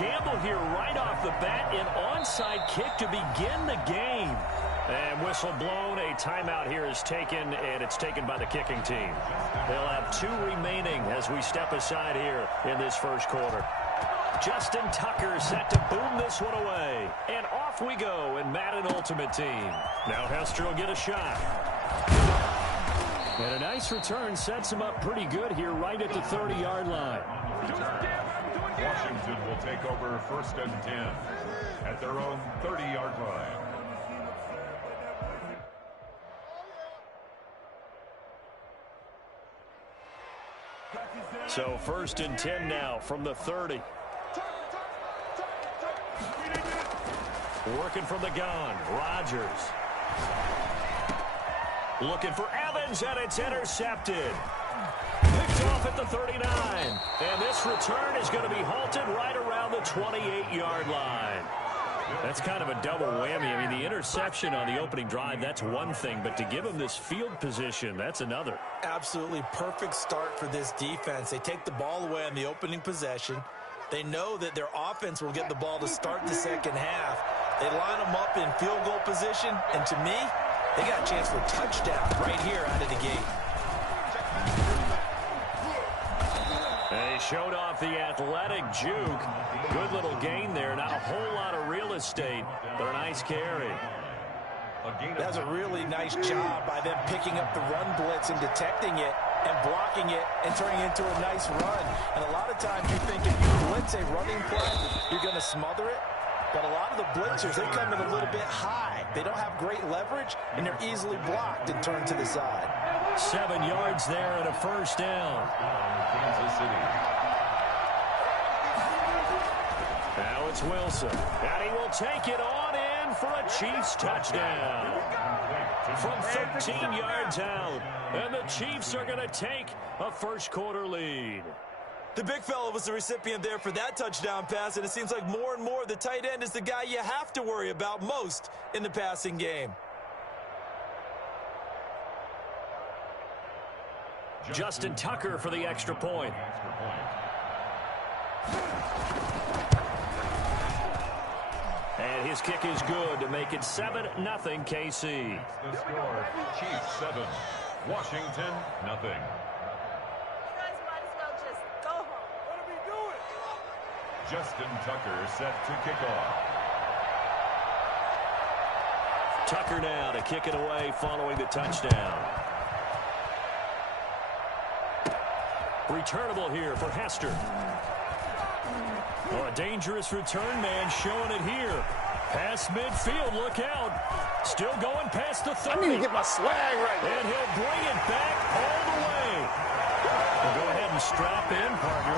gamble here right off the bat. An onside kick to begin the game. And whistle blown. A timeout here is taken, and it's taken by the kicking team. They'll have 2 remaining as we step aside here in this first quarter. Justin Tucker set to boom this one away. And off we go in Madden Ultimate Team. Now Hester will get a shot. And a nice return sets him up pretty good here right at the 30-yard line. Washington will take over 1st and 10 at their own 30-yard line. So 1st and 10 now from the 30. Working from the gun, Rodgers. Looking for Evans, and it's intercepted. Picked off at the 39. And this return is going to be halted right around the 28-yard line. That's kind of a double whammy. I mean, the interception on the opening drive, that's one thing. But to give him this field position, that's another. Absolutely perfect start for this defense. They take the ball away on the opening possession. They know that their offense will get the ball to start the second half. They line them up in field goal position. And to me, they got a chance for a touchdown right here out of the gate. They showed off the athletic juke. Good little gain there. Not a whole lot of real estate, but a nice carry. That's a really nice job by them picking up the run blitz and detecting it and blocking it and turning it into a nice run. And a lot of times you think if you blitz a running play, you're going to smother it. But a lot of the blitzers, they come in a little bit high. They don't have great leverage, and they're easily blocked and turned to the side. 7 yards there and a first down. Kansas City. Now it's Wilson. And he will take it on in for a Chiefs touchdown. From 13 yards out. And the Chiefs are going to take a first quarter lead. The big fella was the recipient there for that touchdown pass, and it seems like more and more the tight end is the guy you have to worry about most in the passing game. Justin Tucker for the extra point. And his kick is good to make it 7-0 KC. The score, Chiefs 7, Washington 0. Justin Tucker set to kick off. Tucker now to kick it away following the touchdown. Returnable here for Hester. Oh, a dangerous return man showing it here. Past midfield, look out. Still going past the 30. I need to get my swag right. And he'll bring it back all the way. Well, go ahead and strap in, partner.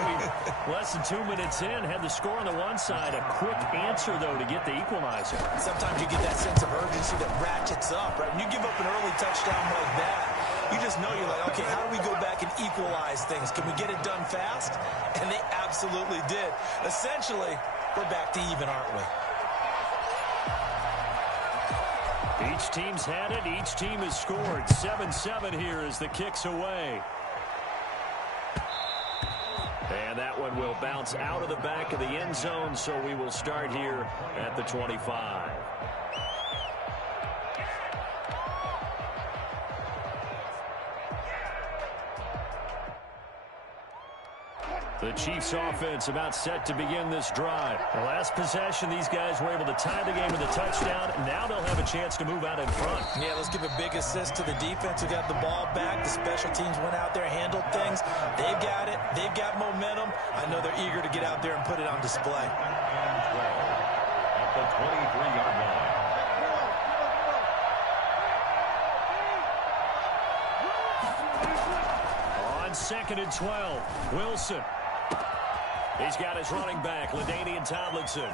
Less than 2 minutes in, had the score on the one side. A quick answer, though, to get the equalizer. Sometimes you get that sense of urgency that ratchets up, right? When you give up an early touchdown like that, you just know you're like, okay, how do we go back and equalize things? Can we get it done fast? And they absolutely did. Essentially, we're back to even, aren't we? Each team's had it. Each team has scored. 7-7 here as the kick's away. And that one will bounce out of the back of the end zone, so we will start here at the 25. The Chiefs offense about set to begin this drive. The last possession, these guys were able to tie the game with a touchdown. Now they'll have a chance to move out in front. Yeah, let's give a big assist to the defense who got the ball back. The special teams went out there, handled things. They've got it. They've got momentum. I know they're eager to get out there and put it on display. And 12 at the 23-yard line. On 2nd and 12, Wilson. He's got his running back, LaDainian Tomlinson.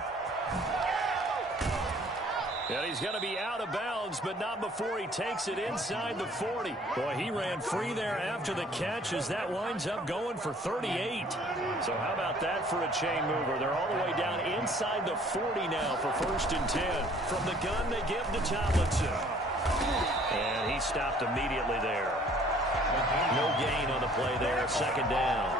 And he's going to be out of bounds, but not before he takes it inside the 40. Boy, he ran free there after the catch as that winds up going for 38. So how about that for a chain mover? They're all the way down inside the 40 now for 1st and 10. From the gun, they give to Tomlinson. And he stopped immediately there. No gain on the play there, 2nd down.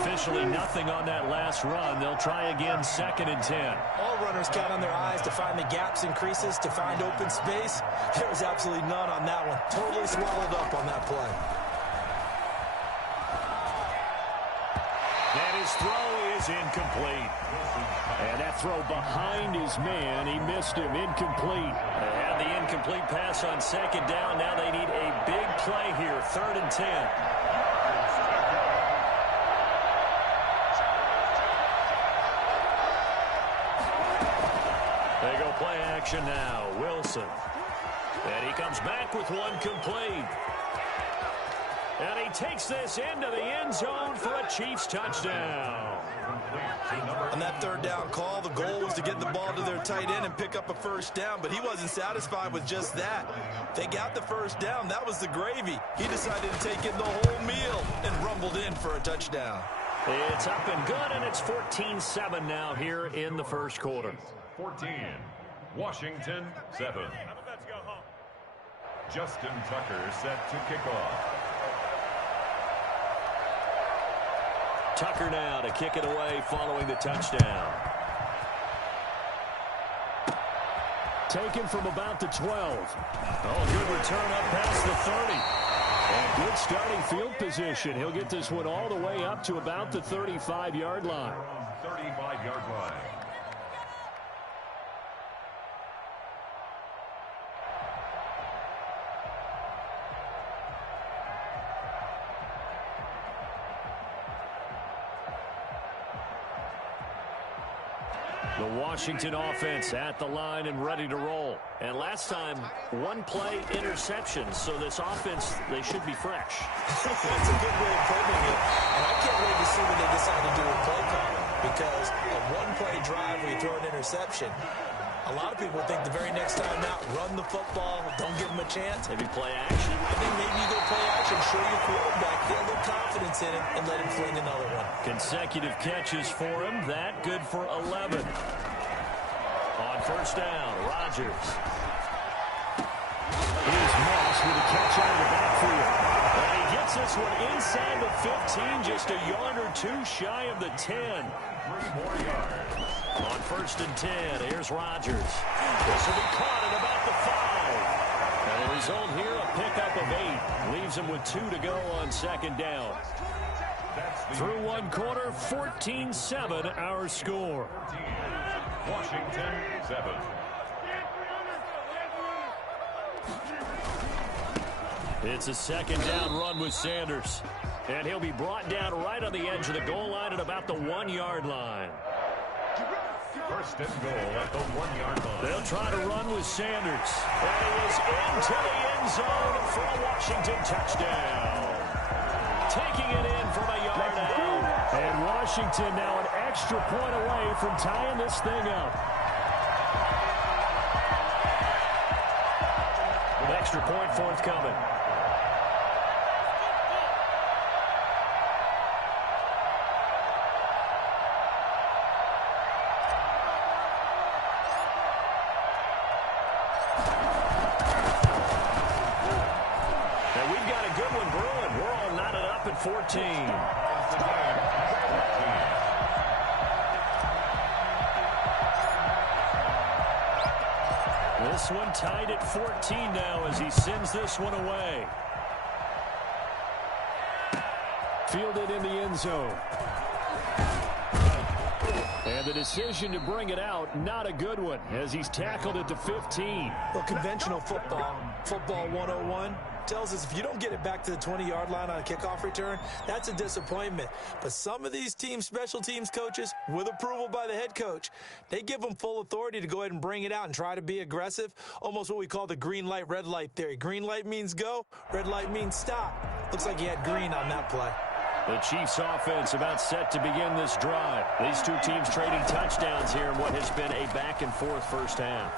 Officially nothing on that last run. They'll try again, 2nd and 10. All runners count on their eyes to find the gaps and creases, to find open space. There was absolutely none on that one. Totally swallowed up on that play. And his throw is incomplete. And that throw behind his man, he missed him, incomplete. They had the incomplete pass on 2nd down. Now they need a big play here, 3rd and 10. They go play action now. Wilson. And he comes back with one complete. And he takes this into the end zone for a Chiefs touchdown. On that 3rd down call, the goal was to get the ball to their tight end and pick up a 1st down, but he wasn't satisfied with just that. They got the 1st down. That was the gravy. He decided to take in the whole meal and rumbled in for a touchdown. It's up and good, and it's 14-7 now here in the 1st quarter. 14, Washington 7. Justin Tucker set to kick off. Tucker now to kick it away following the touchdown. Taken from about the 12. Oh, good return up past the 30. And good starting field position. He'll get this one all the way up to about the 35-yard line. 35-yard line. The Washington offense at the line and ready to roll. And last time, one play interception. So this offense, they should be fresh. That's a good way of putting it. And I can't wait to see what they decide to do with play calling. Because a one-play drive where you throw an interception, a lot of people think the very next time out, run the football, don't give them a chance. Maybe play action. I think maybe you go play action, show your quarterback, get a little confidence in it, and let him fling another one. Consecutive catches for him. That good for 11. On 1st down, Rodgers. Here's Moss with a catch out of the backfield. And he gets this one inside the 15, just a yard or two shy of the 10. 3 more yards. On 1st and 10, here's Rodgers. This will be caught at about the 5. And the result here, a pickup of 8. Leaves him with 2 to go on 2nd down. Through one quarter, 14-7 our score. 14, Washington 7. It's a 2nd down run with Sanders. And he'll be brought down right on the edge of the goal line at about the 1-yard line. 1st and goal at the 1-yard line. They'll try to run with Sanders. And he is into the end zone for a Washington touchdown. Taking it in from a yard out. And Washington now an extra point away from tying this thing up. An extra point forthcoming. And we've got a good one brewing. We're all knotted up at 14. This one tied at 14 now as he sends this one away. Fielded in the end zone. And the decision to bring it out, not a good one, as he's tackled at the 15. Well, conventional football 101, tells us if you don't get it back to the 20-yard line on a kickoff return, that's a disappointment. But some of these team special teams coaches, with approval by the head coach, they give them full authority to go ahead and bring it out and try to be aggressive, almost what we call the green light, red light theory. Green light means go, red light means stop. Looks like he had green on that play. The Chiefs offense about set to begin this drive. These two teams trading touchdowns here in what has been a back-and-forth first half.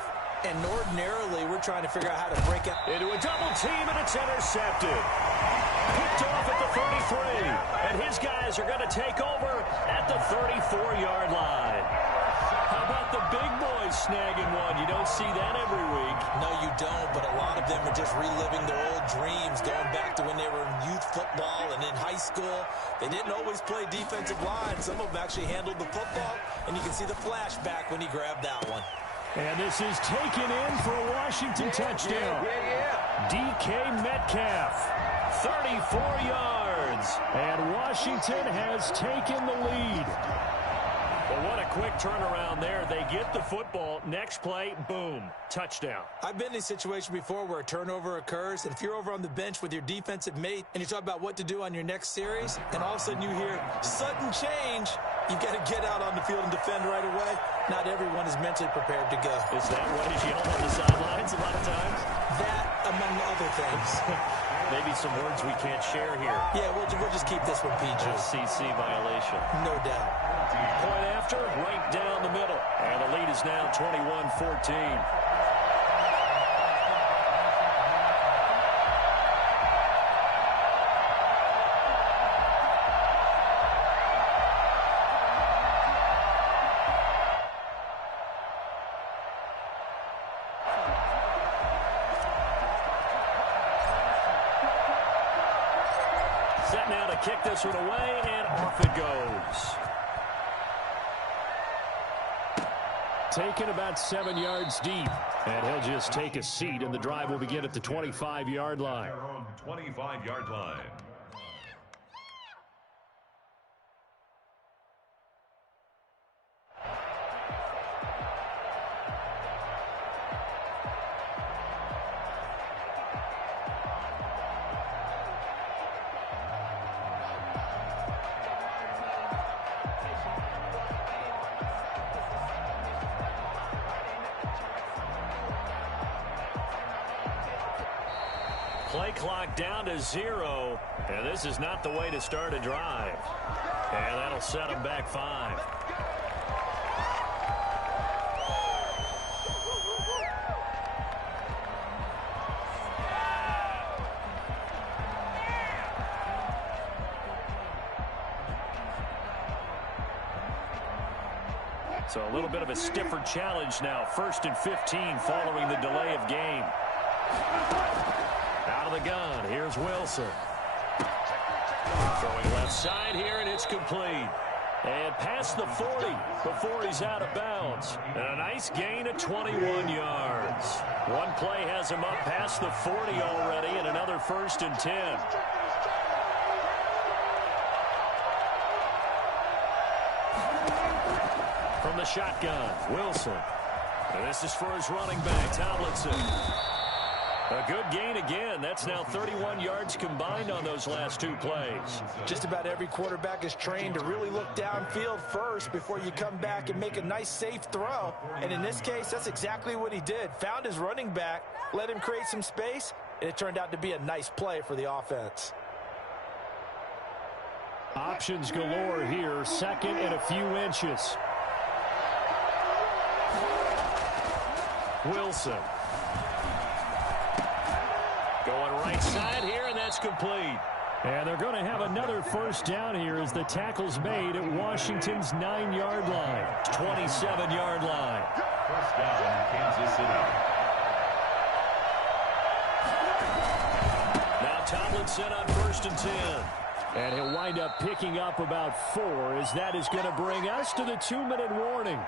And ordinarily, we're trying to figure out how to break out. Into a double team, and it's intercepted. Picked off at the 33. And his guys are going to take over at the 34-yard line. How about the big boys snagging one. You don't see that every week. No, you don't, but a lot of them are just reliving their old dreams, going back to when they were in youth football and in high school. They didn't always play defensive line. Some of them actually handled the football, and you can see the flashback when he grabbed that one. And this is taken in for a Washington touchdown. DK Metcalf, 34 yards. And Washington has taken the lead. Well, what a quick turnaround there. They get the football. Next play, boom, touchdown. I've been in a situation before where a turnover occurs, and if you're over on the bench with your defensive mate and you talk about what to do on your next series, and all of a sudden you hear sudden change, you've got to get out on the field and defend right away. Not everyone is mentally prepared to go. Is that what is yelled on the sidelines a lot of times? That, among other things. Maybe some words we can't share here. Yeah, we'll just keep this one PG. CC violation. No doubt. Point after, right down the middle. And the lead is now 21-14. Set now to kick this one away, and off it goes. Taken about 7 yards deep, and he'll just take a seat, and the drive will begin at the 25-yard line. 25-yard line. Play clock down to 0, and this is not the way to start a drive. And that'll set them back 5. So a little bit of a stiffer challenge now. 1st and 15 following the delay of game. Out of the gun, here's Wilson. Throwing left side here, and it's complete. And past the 40 before he's out of bounds. And a nice gain of 21 yards. One play has him up past the 40 already, and another 1st and 10. From the shotgun, Wilson. And this is for his running back, Tomlinson. A good gain again. That's now 31 yards combined on those last 2 plays. Just about every quarterback is trained to really look downfield first before you come back and make a nice, safe throw. And in this case, that's exactly what he did. Found his running back, let him create some space, and it turned out to be a nice play for the offense. Options galore here. 2nd and a few inches. Wilson. Going right side here, and that's complete. And they're going to have another 1st down here as the tackle's made at Washington's 9-yard line. 27-yard line. 1st down, Kansas City. Now Tomlinson on 1st and 10. And he'll wind up picking up about 4 as that is going to bring us to the 2-minute warning.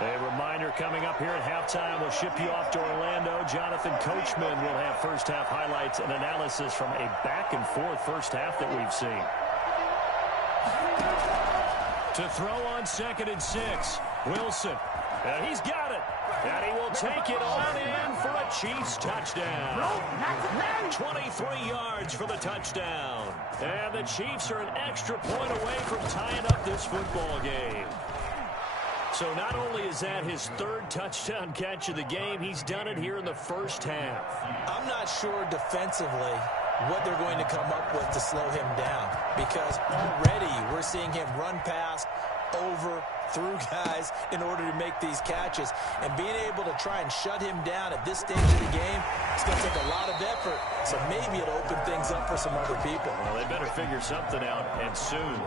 A reminder coming up here at halftime. We'll ship you off to Orlando. Jonathan Coachman will have first-half highlights and analysis from a back-and-forth first half that we've seen. To throw on 2nd and 6. Wilson. And he's got it. And he will take it on in for a Chiefs touchdown. 23 yards for the touchdown. And the Chiefs are an extra point away from tying up this football game. So not only is that his 3rd touchdown catch of the game, he's done it here in the first half. I'm not sure defensively what they're going to come up with to slow him down, because already we're seeing him run past over through guys in order to make these catches. And being able to try and shut him down at this stage of the game, it's going to take a lot of effort. So maybe it'll open things up for some other people. Well, they better figure something out, and soon.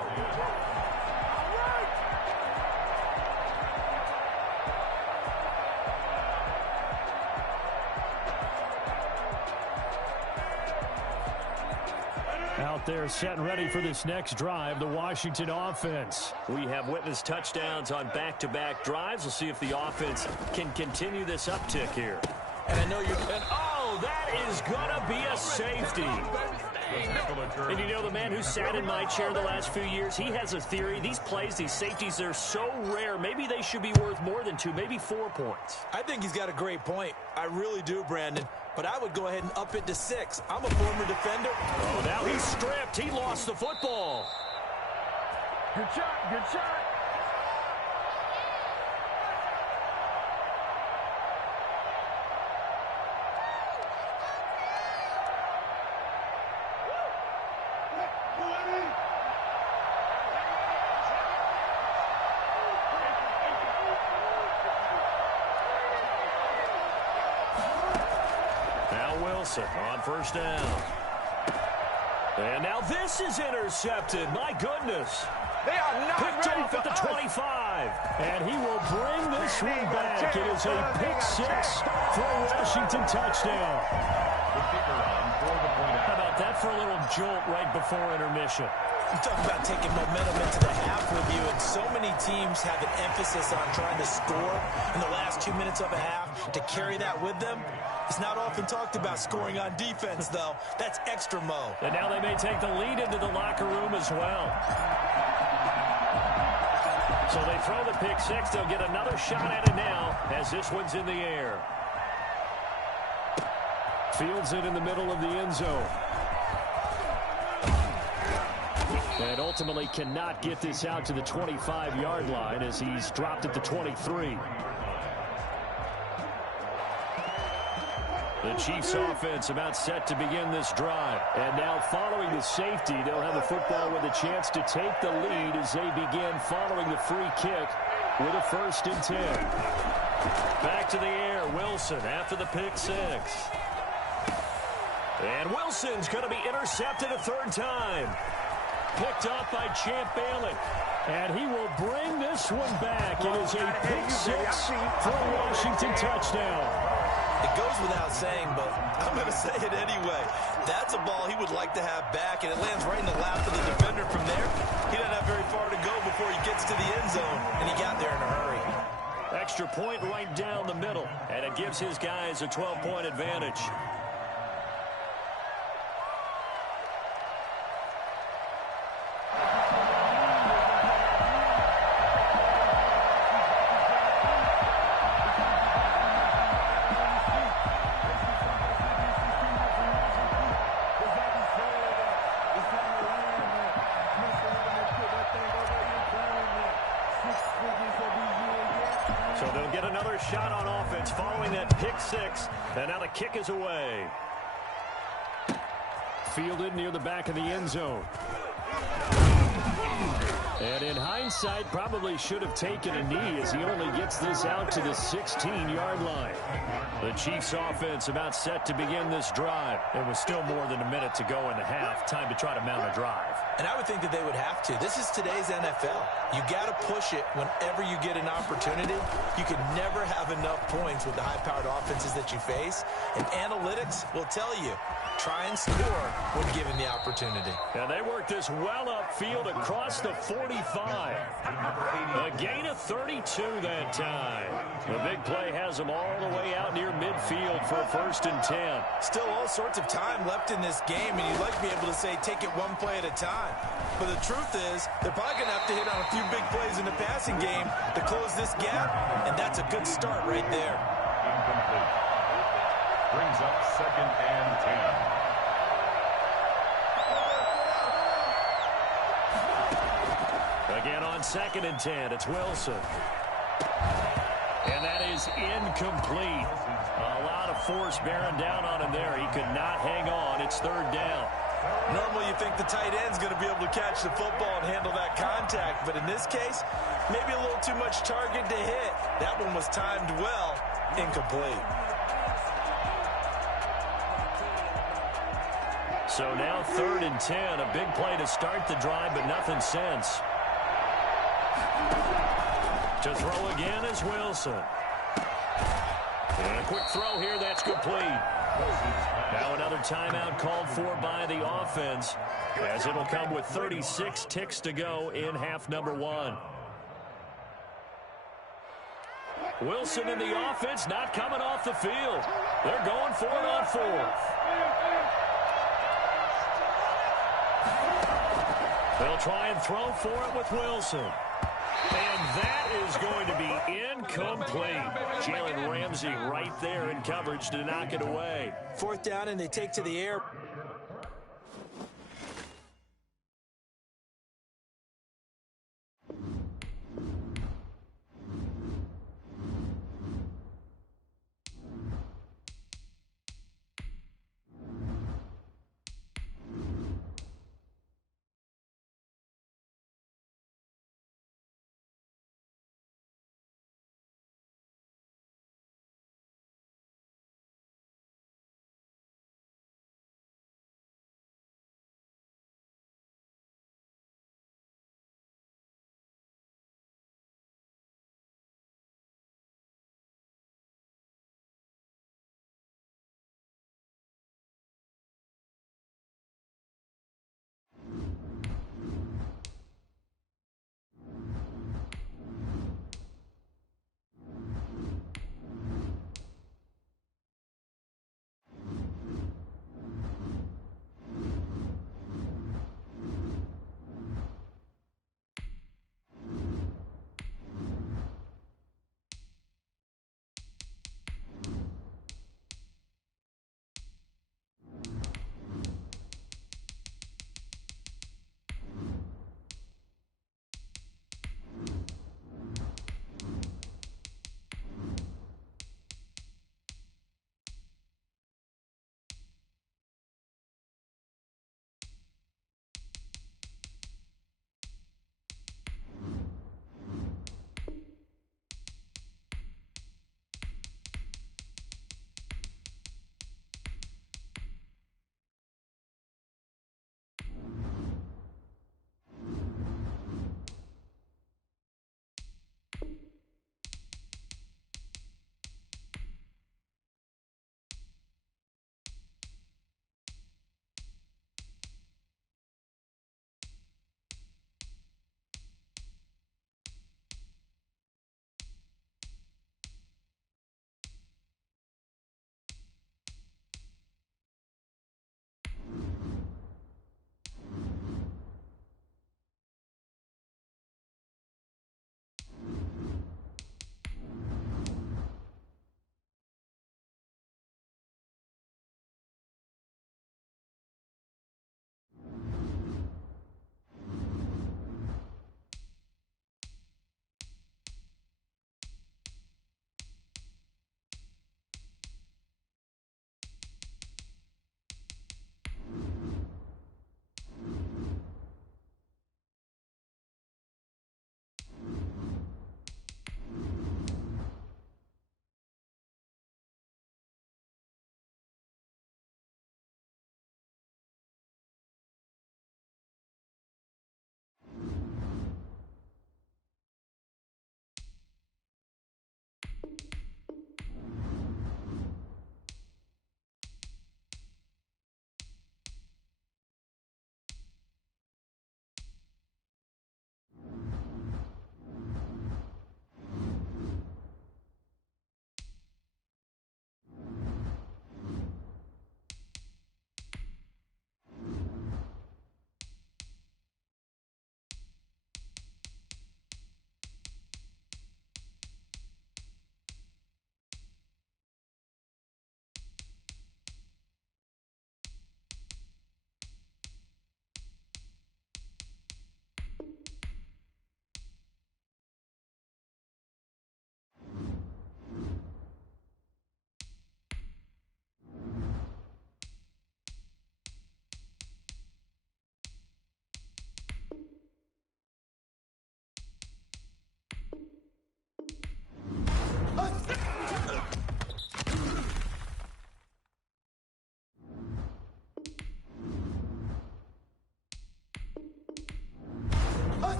Out there set and ready for this next drive, the Washington offense. We have witnessed touchdowns on back-to-back drives. We'll see if the offense can continue this uptick here. And I know you're going oh, that is going to be a safety. And you know, the man who sat in my chair the last few years, he has a theory. These plays, these safeties, they're so rare. Maybe they should be worth more than 2, maybe 4 points. I think he's got a great point. I really do, Brandon. But I would go ahead and up it to 6. I'm a former defender. Oh, now he's stripped. He lost the football. Good shot, good shot. On first down. And now this is intercepted. My goodness. They are not picked ready off for at the us. 25. And he will bring this one back. It is a pick-6 for a Washington touchdown. The kicker on for the point out. How about that for a little jolt right before intermission? You talk about taking momentum into the half with you, and so many teams have an emphasis on trying to score in the last 2 minutes of a half to carry that with them. It's not often talked about scoring on defense, though. That's extra mo. And now they may take the lead into the locker room as well. So they throw the pick-6. They'll get another shot at it now as this one's in the air. Fields it in the middle of the end zone. And ultimately cannot get this out to the 25-yard line as he's dropped at the 23. The Chiefs offense about set to begin this drive. And now following the safety, they'll have the football with a chance to take the lead as they begin following the free kick with a 1st and 10. Back to the air, Wilson after the pick-6. And Wilson's going to be intercepted a 3rd time. Picked up by Champ Bailey. And he will bring this one back. It is a pick-6 for a Washington touchdown. It goes without saying, but I'm going to say it anyway. That's a ball he would like to have back, and it lands right in the lap of the defender from there. He doesn't have very far to go before he gets to the end zone, and he got there in a hurry. Extra point right down the middle, and it gives his guys a 12-point advantage. So they'll get another shot on offense following that pick-6. And now the kick is away. Fielded near the back of the end zone. And in hindsight, probably should have taken a knee as he only gets this out to the 16-yard line. The Chiefs offense about set to begin this drive. There was still more than a minute to go in the half. Time to try to mount a drive. And I would think that they would have to. This is today's NFL. You got to push it whenever you get an opportunity. You can never have enough points with the high-powered offenses that you face. And analytics will tell you, try and score when given the opportunity. And they work this well upfield across the 45. A gain of 32 that time. The big play has them all the way out near midfield for a 1st and 10. Still all sorts of time left in this game, and you'd like to be able to say take it one play at a time. But the truth is, they're probably going to have to hit on a few big plays in the passing game to close this gap, and that's a good start right there. Incomplete. Brings up 2nd and 10. Again on 2nd and 10, it's Wilson. And that is incomplete. A lot of force bearing down on him there. He could not hang on. It's 3rd down. Normally you think the tight end's going to be able to catch the football and handle that contact, but in this case, Maybe a little too much target to hit. That one was timed well. Incomplete. So now 3rd and 10. A big play to start the drive, but nothing since. To throw again is Wilson. And a quick throw here. That's complete. Now another timeout called for by the offense, as it'll come with 36 ticks to go in half number 1. Wilson in the offense not coming off the field. They're going for it on 4th. They'll try and throw for it with Wilson. And that is going to be incomplete. Jalen Ramsey right there in coverage to knock it away. 4th down, and they take to the air.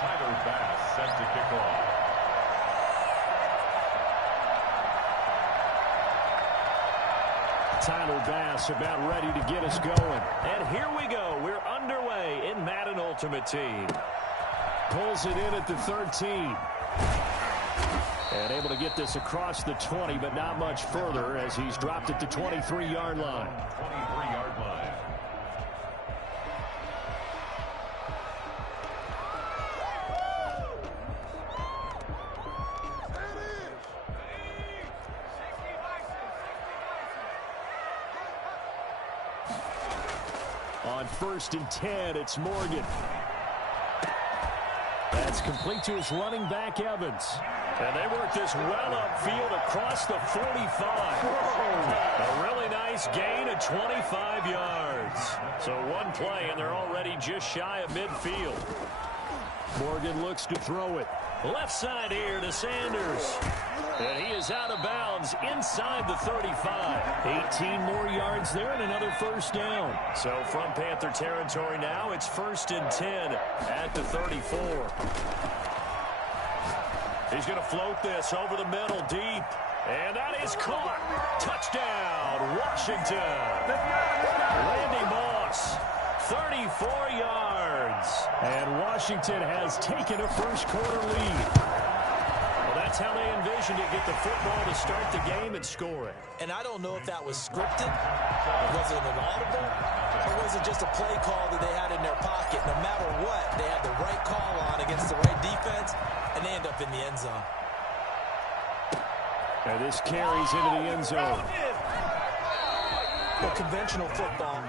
Tyler Bass set to kick off. Tyler Bass about ready to get us going. And here we go. We're underway in Madden Ultimate Team. Pulls it in at the 13. And able to get this across the 20, but not much further as he's dropped at the 23-yard line. 23-yard line. On 1st and 10, it's Morgan. That's complete to his running back, Evans. And they work this well upfield across the 45. A really nice gain of 25 yards. So one play, and they're already just shy of midfield. Morgan looks to throw it. Left side here to Sanders. And he is out of bounds inside the 35. 18 more yards there and another first down. So from Panther territory now, it's 1st and 10 at the 34. He's going to float this over the middle deep. And that is caught. Touchdown, Washington. Randy Moss, 34 yards. And Washington has taken a first-quarter lead. Well, that's how they envisioned to get the football to start the game and score it. And I don't know if that was scripted. Was it an audible? Or was it just a play call that they had in their pocket? No matter what, they had the right call on against the right defense, and they end up in the end zone. And this carries into the end zone. Well, conventional football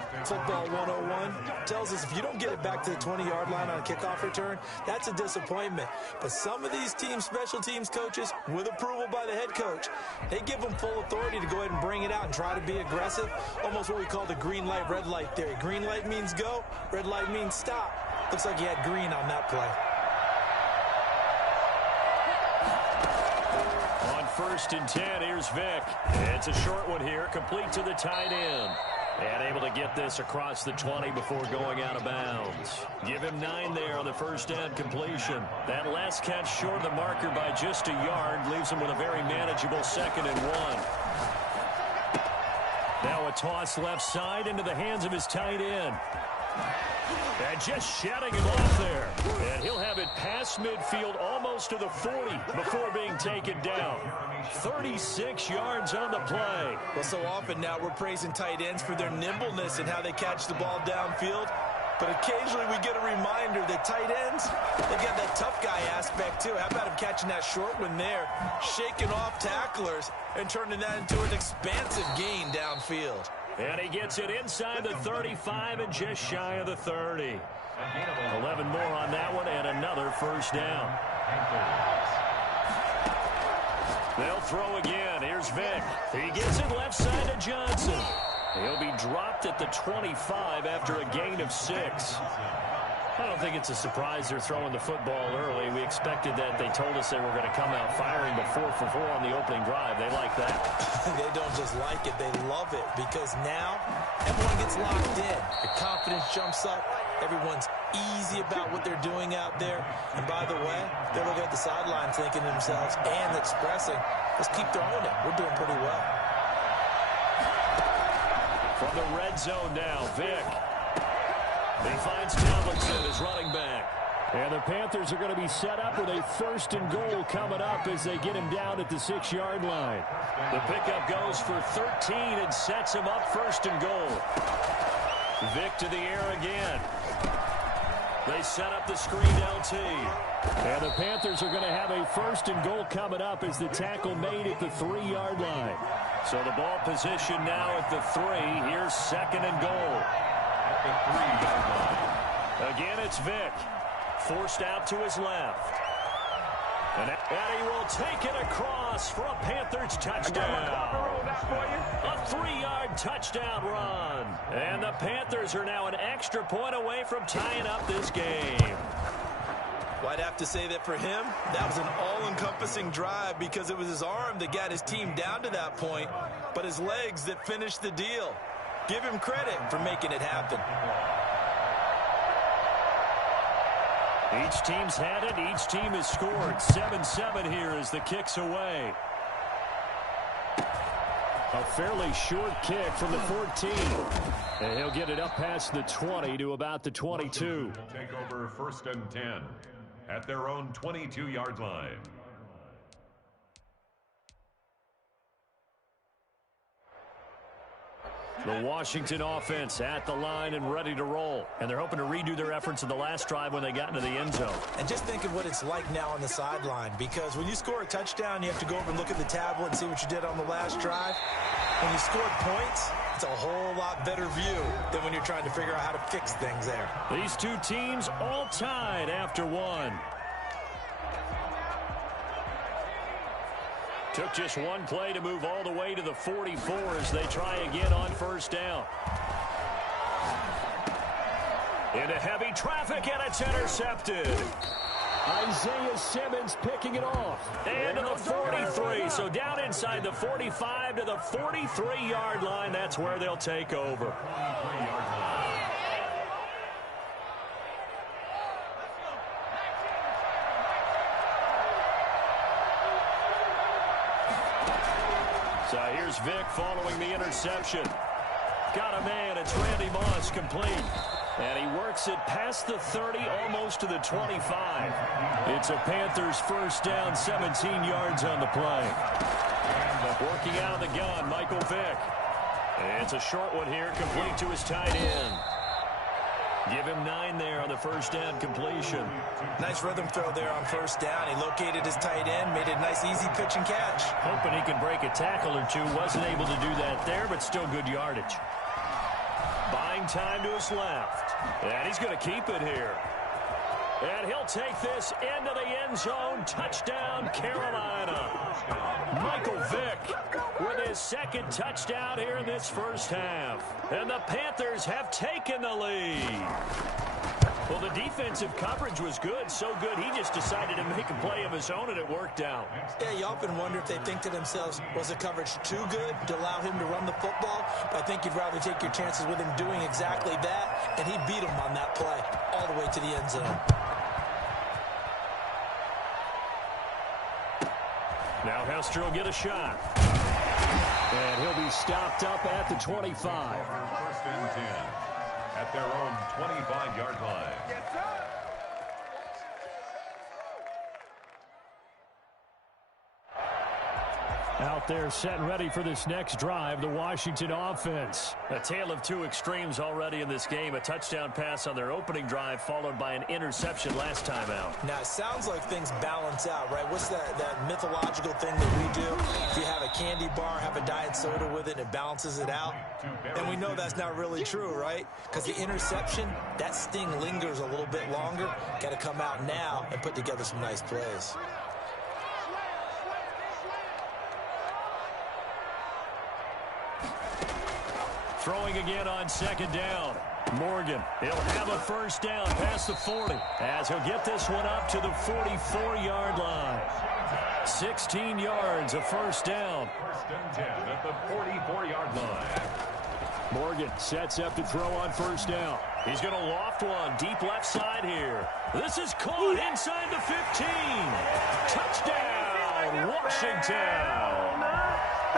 101, tells us if you don't get it back to the 20-yard line on a kickoff return, that's a disappointment. But some of these team special teams coaches, with approval by the head coach, they give them full authority to go ahead and bring it out and try to be aggressive, almost what we call the green light, red light theory. Green light means go, red light means stop. Looks like he had green on that play. On 1st and 10, here's Vick. It's a short one here, complete to the tight end. And able to get this across the 20 before going out of bounds. Give him 9 there on the first down completion. That last catch short of the marker by just a yard leaves him with a very manageable 2nd and 1. Now a toss left side into the hands of his tight end. And just shutting him off there. And he'll have it past midfield almost to the 40 before being taken down. 36 yards on the play. Well, so often now we're praising tight ends for their nimbleness and how they catch the ball downfield. But occasionally we get a reminder that tight ends, they've got that tough guy aspect too. How about him catching that short one there, shaking off tacklers, and turning that into an expansive gain downfield. And he gets it inside the 35 and just shy of the 30. 11 more on that one and another first down. They'll throw again. Here's Vick. He gets it left side to Johnson. He'll be dropped at the 25 after a gain of 6. I don't think it's a surprise they're throwing the football early. We expected that. They told us they were going to come out firing the 4 for 4 on the opening drive. They like that. They don't just like it, they love it, because now everyone gets locked in. The confidence jumps up. Everyone's easy about what they're doing out there. And by the way, they're looking at the sideline thinking to themselves and expressing, let's keep throwing it. We're doing pretty well. From the red zone now, Vick. He finds Tomlinson as running back. And the Panthers are going to be set up with a 1st and goal coming up as they get him down at the 6-yard line. The pickup goes for 13 and sets him up 1st and goal. Vick to the air again. They set up the screen LT. And the Panthers are going to have a 1st and goal coming up as the tackle made at the 3-yard line. So the ball position now at the 3. Here's 2nd and goal. At the 3-yard line. Again, it's Vick. Forced out to his left. And he will take it across for a Panthers touchdown. A 3-yard touchdown run. And the Panthers are now an extra point away from tying up this game. Well, I'd have to say that for him, that was an all-encompassing drive because it was his arm that got his team down to that point, but his legs that finished the deal. Give him credit for making it happen. Each team's had it. Each team has scored. 7-7 here as the kick's away. A fairly short kick from the 14. And he'll get it up past the 20 to about the 22. Take over 1st and 10 at their own 22-yard line. The Washington offense at the line and ready to roll. And they're hoping to redo their efforts in the last drive when they got into the end zone. And just think of what it's like now on the sideline, because when you score a touchdown, you have to go over and look at the tablet and see what you did on the last drive. When you scored points, it's a whole lot better view than when you're trying to figure out how to fix things there. These two teams all tied after one. Took just one play to move all the way to the 44 as they try again on 1st down. Into heavy traffic, and it's intercepted. Isaiah Simmons picking it off. And to the 43, so down inside the 45 to the 43-yard line. That's where they'll take over. So here's Vick following the interception. Got a man. It's Randy Moss complete. And he works it past the 30, almost to the 25. It's a Panthers 1st down, 17 yards on the play. Working out of the gun, Michael Vick. And it's a short one here, complete to his tight end. Give him 9 there on the 1st down completion. Nice rhythm throw there on 1st down. He located his tight end, made it a nice easy pitch and catch. Hoping he can break a tackle or two. Wasn't able to do that there, but still good yardage. Buying time to his left. And he's going to keep it here. And he'll take this into the end zone. Touchdown, Carolina. Michael Vick with his 2nd touchdown here in this 1st half. And the Panthers have taken the lead. Well, the defensive coverage was good, so good he just decided to make a play of his own, and it worked out. Yeah, you often wonder if they think to themselves, was the coverage too good to allow him to run the football? But I think you'd rather take your chances with him doing exactly that, and he beat him on that play all the way to the end zone. Now Hester will get a shot. And he'll be stopped up at the 25. 1st and 10 at their own 25-yard line. Yes, sir. Out there set and ready for this next drive, the Washington offense. A tale of two extremes already in this game. A touchdown pass on their opening drive followed by an interception last time out. Now, it sounds like things balance out, right? What's that mythological thing that we do? If you have a candy bar, have a diet soda with it, it balances it out. And we know that's not really true, right? Because the interception, that sting lingers a little bit longer. Got to come out now and put together some nice plays. Throwing again on 2nd down. Morgan, he'll have a 1st down past the 40 as he'll get this one up to the 44-yard line. 16 yards, a 1st down. 1st and 10 at the 44-yard line. Morgan sets up to throw on 1st down. He's going to loft one deep left side here. This is caught inside the 15. Touchdown, Washington.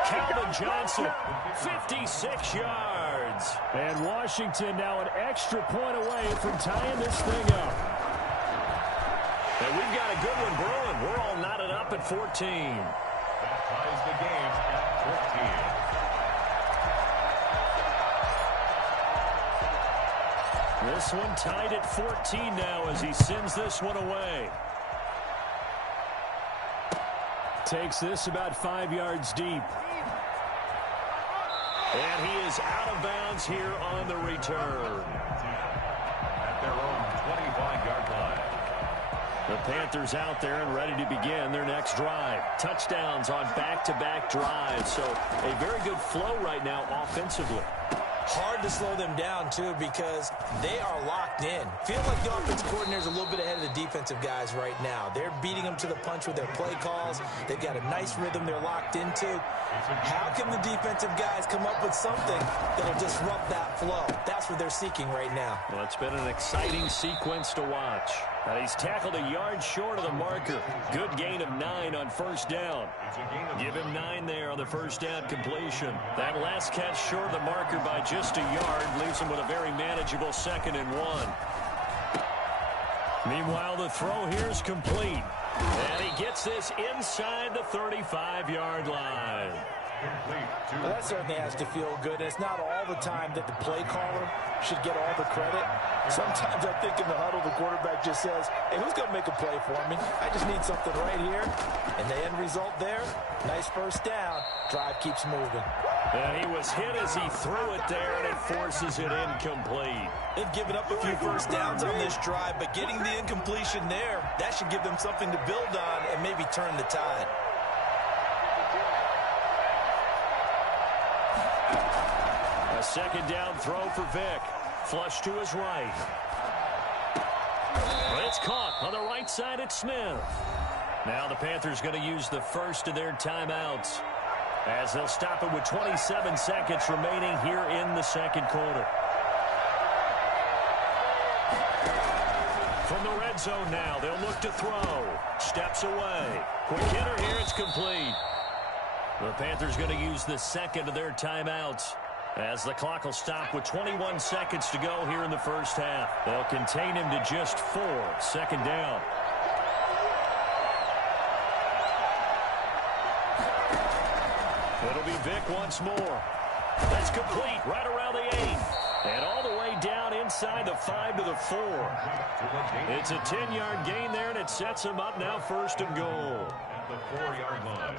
Calvin Johnson, 56 yards. And Washington now an extra point away from tying this thing up. And we've got a good one brewing. We're all knotted up at 14. That ties the game at 14. This one tied at 14 now as he sends this one away. Takes this about 5 yards deep. And he is out of bounds here on the return. At their own 25-yard line. The Panthers out there and ready to begin their next drive. Touchdowns on back-to-back drives. So a very good flow right now offensively. Hard to slow them down, too, because they are locked in. Feel like the offensive coordinator is a little bit ahead of the defensive guys right now. They're beating them to the punch with their play calls. They've got a nice rhythm they're locked into. How can the defensive guys come up with something that'll disrupt that flow? That's what they're seeking right now. Well, it's been an exciting sequence to watch. And he's tackled a yard short of the marker. Good gain of 9 on first down. Give him 9 there on the first down completion. That last catch short of the marker by just a yard leaves him with a very manageable 2nd and 1. Meanwhile, the throw here is complete. And he gets this inside the 35-yard line. Well, that certainly has to feel good. It's not all the time that the play caller should get all the credit. Sometimes I think in the huddle, the quarterback just says, hey, who's going to make a play for me? I just need something right here. And the end result there, nice first down. Drive keeps moving. And he was hit as he threw it there, and it forces it incomplete. They've given up a few first downs on this drive, but getting the incompletion there, that should give them something to build on and maybe turn the tide. A 2nd down throw for Vick. Flush to his right. But it's caught on the right side at Smith. Now the Panthers going to use the first of their timeouts as they'll stop it with 27 seconds remaining here in the second quarter. From the red zone now, they'll look to throw. Steps away. Quick hitter here, it's complete. The Panthers going to use the second of their timeouts as the clock will stop with 21 seconds to go here in the first half. They'll contain him to just 4. 2nd down. It'll be Vick once more. That's complete right around the 8. And all the way down inside the 5 to the 4. It's a 10-yard gain there, and it sets him up now 1st and goal. At the 4-yard line.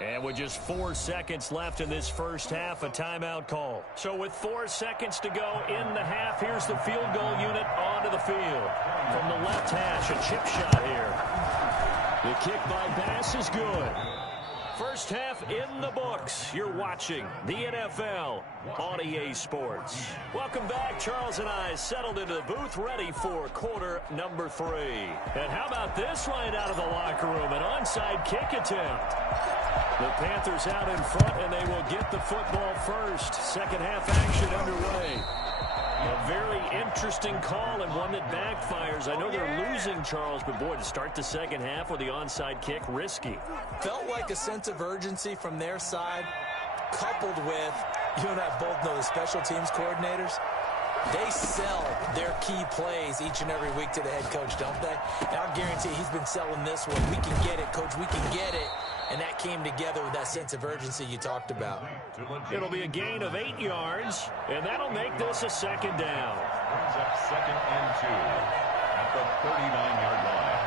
And with just 4 seconds left in this first half, a timeout call. So with 4 seconds to go in the half, here's the field goal unit onto the field. From the left hash, a chip shot here. The kick by Bass is good. First half in the books. You're watching the NFL on EA Sports. Welcome back. Charles and I settled into the booth ready for quarter number 3. And how about this right out of the locker room? An onside kick attempt. The Panthers out in front, and they will get the football first. Second half action underway. A very interesting call and one that backfires. I know they're losing, Charles, but boy, to start the second half with the onside kick, risky. Felt like a sense of urgency from their side, coupled with, you and I both know the special teams coordinators. They sell their key plays each and every week to the head coach, don't they? And I'll guarantee he's been selling this one. We can get it, coach. We can get it. And that came together with that sense of urgency you talked about. It'll be a gain of 8 yards, and that'll make this a 2nd down. Brings up 2nd and 2 at the 39-yard line.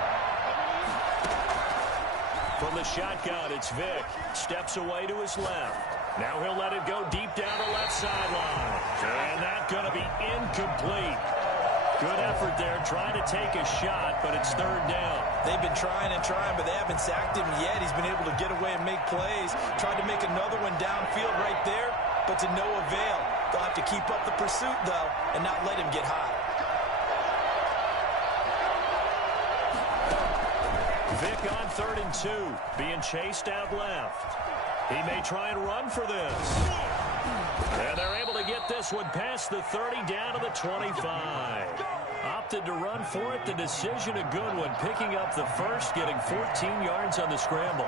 From the shotgun, it's Vick. Steps away to his left. Now he'll let it go deep down the left sideline. And that's going to be incomplete. Good effort there, trying to take a shot, but it's 3rd down. They've been trying and trying, but they haven't sacked him yet. He's been able to get away and make plays. Tried to make another one downfield right there, but to no avail. They'll have to keep up the pursuit, though, and not let him get hot. Vick on 3rd and 2, being chased out left. He may try and run for this. And they're able to get this one past the 30 down to the 25. Opted to run for it. The decision a good one. Picking up the first, getting 14 yards on the scramble.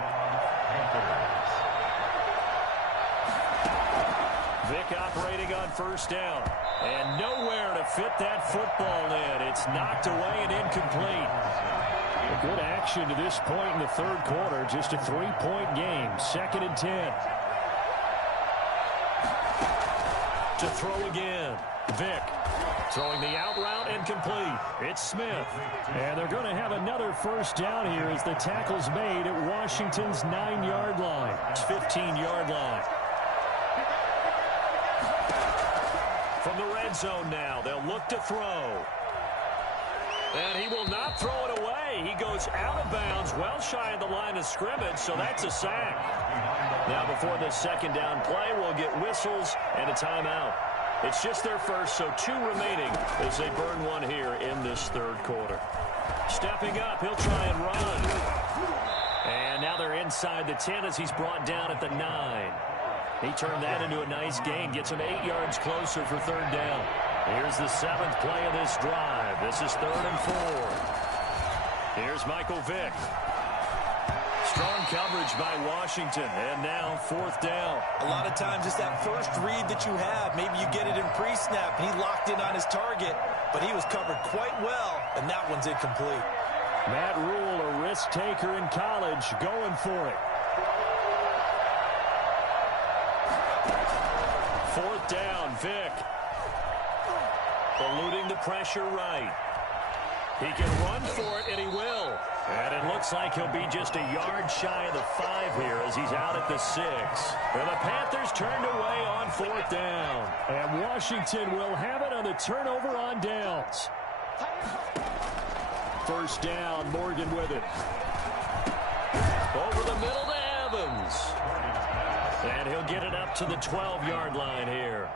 Vick operating on 1st down. And nowhere to fit that football in. It's knocked away and incomplete. A good action to this point in the 3rd quarter. Just a 3-point game. 2nd and 10. To throw again. Vick throwing the out route incomplete. It's Smith. And they're going to have another first down here as the tackle's made at Washington's 9-yard line. It's 15-yard line. From the red zone now, they'll look to throw. And he will not throw it away. He goes out of bounds, well shy of the line of scrimmage, so that's a sack. Now before this 2nd down play, we'll get whistles and a timeout. It's just their first, so 2 remaining as they burn one here in this 3rd quarter. Stepping up, he'll try and run. And now they're inside the 10 as he's brought down at the 9. He turned that into a nice gain, gets him 8 yards closer for 3rd down. Here's the 7th play of this drive. This is 3rd and 4. Here's Michael Vick. Strong coverage by Washington, and now 4th down. A lot of times it's that first read that you have. Maybe you get it in pre-snap, and he locked in on his target, but he was covered quite well, and that one's incomplete. Matt Rule, a risk taker in college, going for it. 4th down, Vick. Eluding the pressure right. He can run for it, and he will. And it looks like he'll be just a yard shy of the 5 here as he's out at the 6. And the Panthers turned away on 4th down. And Washington will have it on the turnover on downs. 1st down, Morgan with it. Over the middle to Evans. And he'll get it up to the 12-yard line here.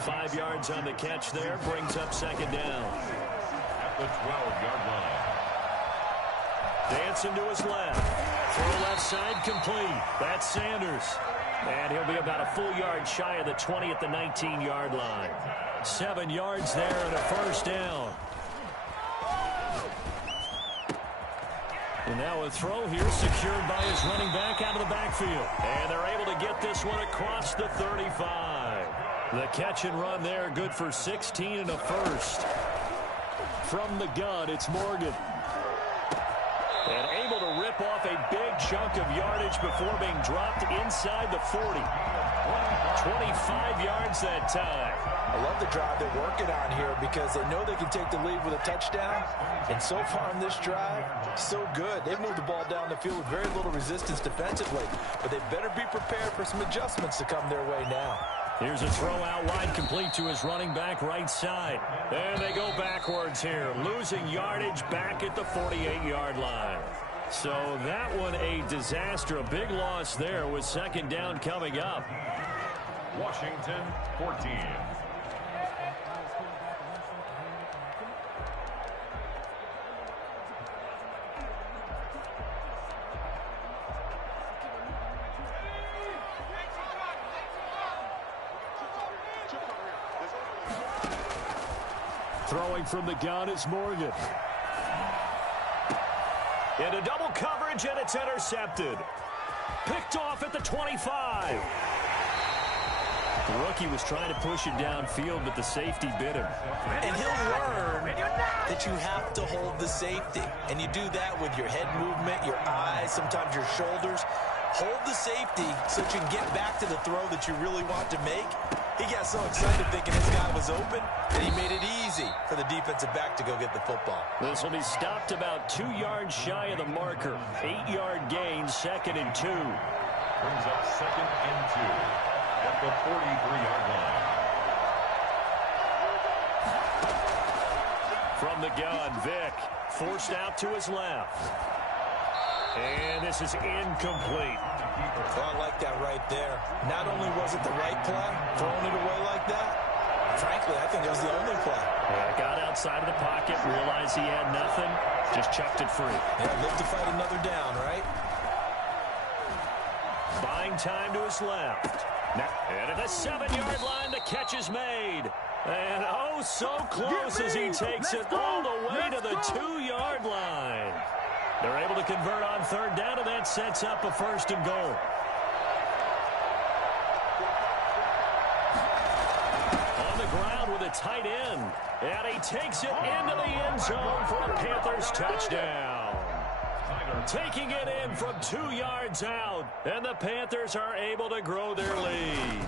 5 yards on the catch there, brings up 2nd down. At the 12-yard line. Dancing to his left. Throw left side complete. That's Sanders. And he'll be about a full yard shy of the 20 at the 19-yard line. 7 yards there and a 1st down. And now a throw here secured by his running back out of the backfield. And they're able to get this one across the 35. The catch and run there, good for 16 and a 1st. From the gun, it's Morgan. And able to rip off a big chunk of yardage before being dropped inside the 40. 25 yards that time. I love the drive they're working on here because they know they can take the lead with a touchdown. And so far in this drive, so good. They've moved the ball down the field with very little resistance defensively. But they better be prepared for some adjustments to come their way now. Here's a throw out wide complete to his running back right side. And they go backwards here, losing yardage back at the 48-yard line. So that one a disaster, a big loss there with 2nd down coming up. Washington 14. Throwing from the gun is Morgan. Into double coverage, and it's intercepted. Picked off at the 25. The rookie was trying to push it downfield, but the safety bit him. And he'll learn that you have to hold the safety. And you do that with your head movement, your eyes, sometimes your shoulders. Hold the safety so that you can get back to the throw that you really want to make. He got so excited thinking his guy was open that he made it easy for the defensive back to go get the football. This will be stopped about 2 yards shy of the marker. 8-yard gain, 2nd and 2. Brings up 2nd and 2 at the 43-yard line. From the gun, Vick forced out to his left. And this is incomplete. Oh, I like that right there. Not only was it the right play, throwing it away like that, frankly, I think it was the only play. Yeah, got outside of the pocket, realized he had nothing, just chucked it free. Yeah, live to fight another down, right? Buying time to his left. Now, and at the 7-yard line, the catch is made. And oh, so close as he takes it all the way to the 2-yard line. They're able to convert on 3rd down, and that sets up a 1st and goal. On the ground with a tight end. And he takes it into the end zone for a Panthers touchdown. Taking it in from 2 yards out. And the Panthers are able to grow their lead.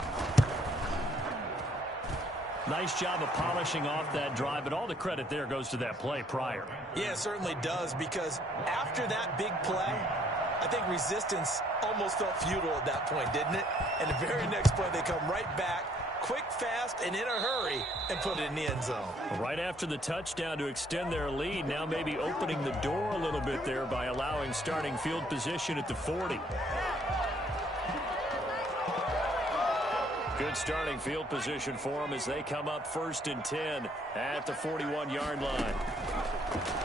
Nice job of polishing off that drive, but all the credit there goes to that play prior. Yeah, it certainly does, because after that big play, I think resistance almost felt futile at that point, didn't it? And the very next play, they come right back, quick, fast, and in a hurry, and put it in the end zone. Right after the touchdown to extend their lead, now maybe opening the door a little bit there by allowing starting field position at the 40. Good starting field position for them as they come up 1st and 10 at the 41-yard line.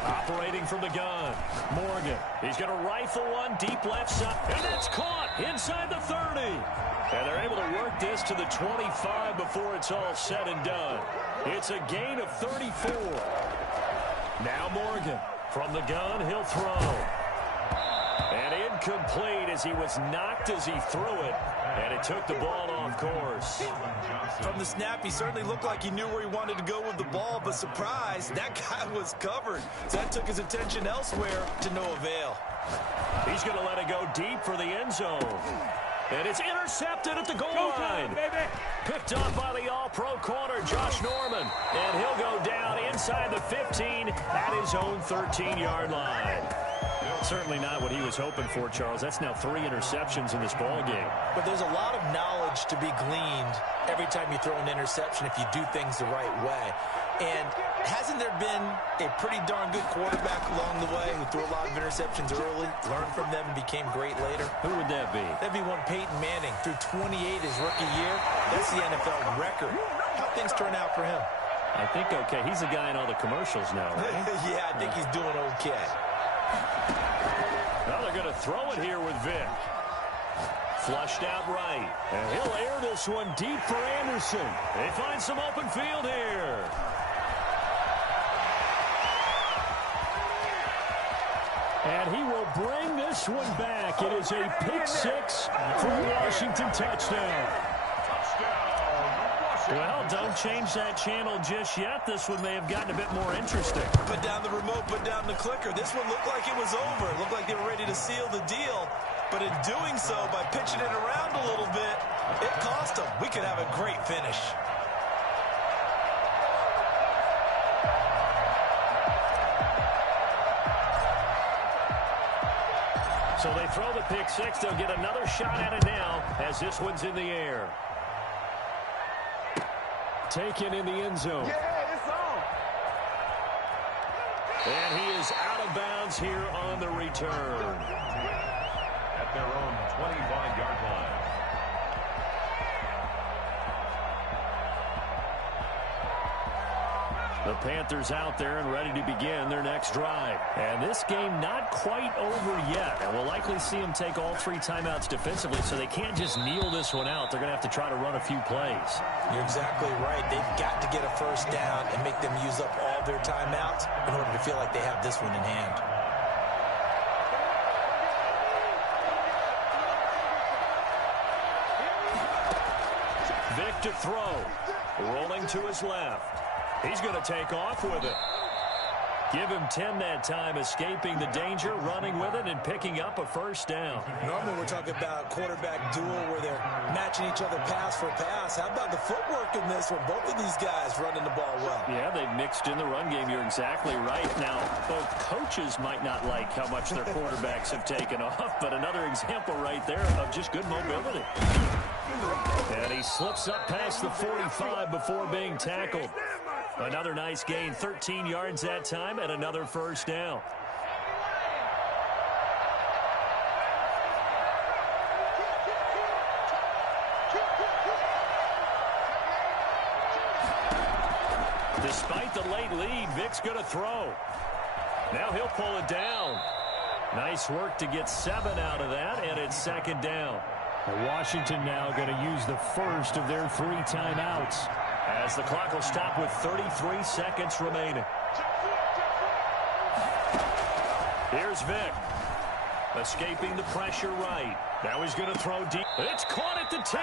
Operating from the gun, Morgan. He's going to rifle one deep left side, and it's caught inside the 30. And they're able to work this to the 25 before it's all said and done. It's a gain of 34. Now Morgan from the gun, he'll throw. And incomplete as he was knocked as he threw it. And it took the ball off course. From the snap, he certainly looked like he knew where he wanted to go with the ball, but surprise, that guy was covered. So that took his attention elsewhere to no avail. He's going to let it go deep for the end zone. And it's intercepted at the goal line. Picked up by the all-pro corner, Josh Norman. And he'll go down inside the 15 at his own 13-yard line. Certainly not what he was hoping for, Charles. That's now 3 interceptions in this ball game. But there's a lot of knowledge to be gleaned every time you throw an interception if you do things the right way. And hasn't there been a pretty darn good quarterback along the way who threw a lot of interceptions early, learned from them, and became great later? Who would that be? That'd be one Peyton Manning. Threw 28 his rookie year. That's the NFL record. How'd things turn out for him? I think okay. He's the guy in all the commercials now, right? Yeah, I think he's doing okay. Well, they're going to throw it here with Vic. Flushed out right. And he'll air this one deep for Anderson. They find some open field here. And he will bring this one back. It is a pick 6 for Washington touchdown. Well, don't change that channel just yet. This one may have gotten a bit more interesting. Put down the remote, put down the clicker. This one looked like it was over. It looked like they were ready to seal the deal. But in doing so, by pitching it around a little bit, it cost them. We could have a great finish. So they throw the pick 6. They'll get another shot at it now as this one's in the air. Taken in the end zone. Yeah, it's on. And he is out of bounds here on the return. At their own 25-yard line. The Panthers out there and ready to begin their next drive. And this game not quite over yet. And we'll likely see them take all 3 timeouts defensively, so they can't just kneel this one out. They're going to have to try to run a few plays. You're exactly right. They've got to get a first down and make them use up all their timeouts in order to feel like they have this one in hand. Vic to throw. Rolling to his left. He's going to take off with it. Give him 10 that time, escaping the danger, running with it, and picking up a first down. Normally we're talking about a quarterback duel where they're matching each other pass for pass. How about the footwork in this one? Both of these guys running the ball well. Yeah, they've mixed in the run game. You're exactly right. Now, both coaches might not like how much their quarterbacks have taken off, but another example right there of just good mobility. And he slips up past the 45 before being tackled. Another nice gain, 13 yards that time, and another first down. Despite the late lead, Vic's going to throw. Now he'll pull it down. Nice work to get 7 out of that, and it's second down. Washington now going to use the first of their 3 timeouts, as the clock will stop with 33 seconds remaining. Here's Vic. Escaping the pressure right. Now he's going to throw deep. It's caught at the 10.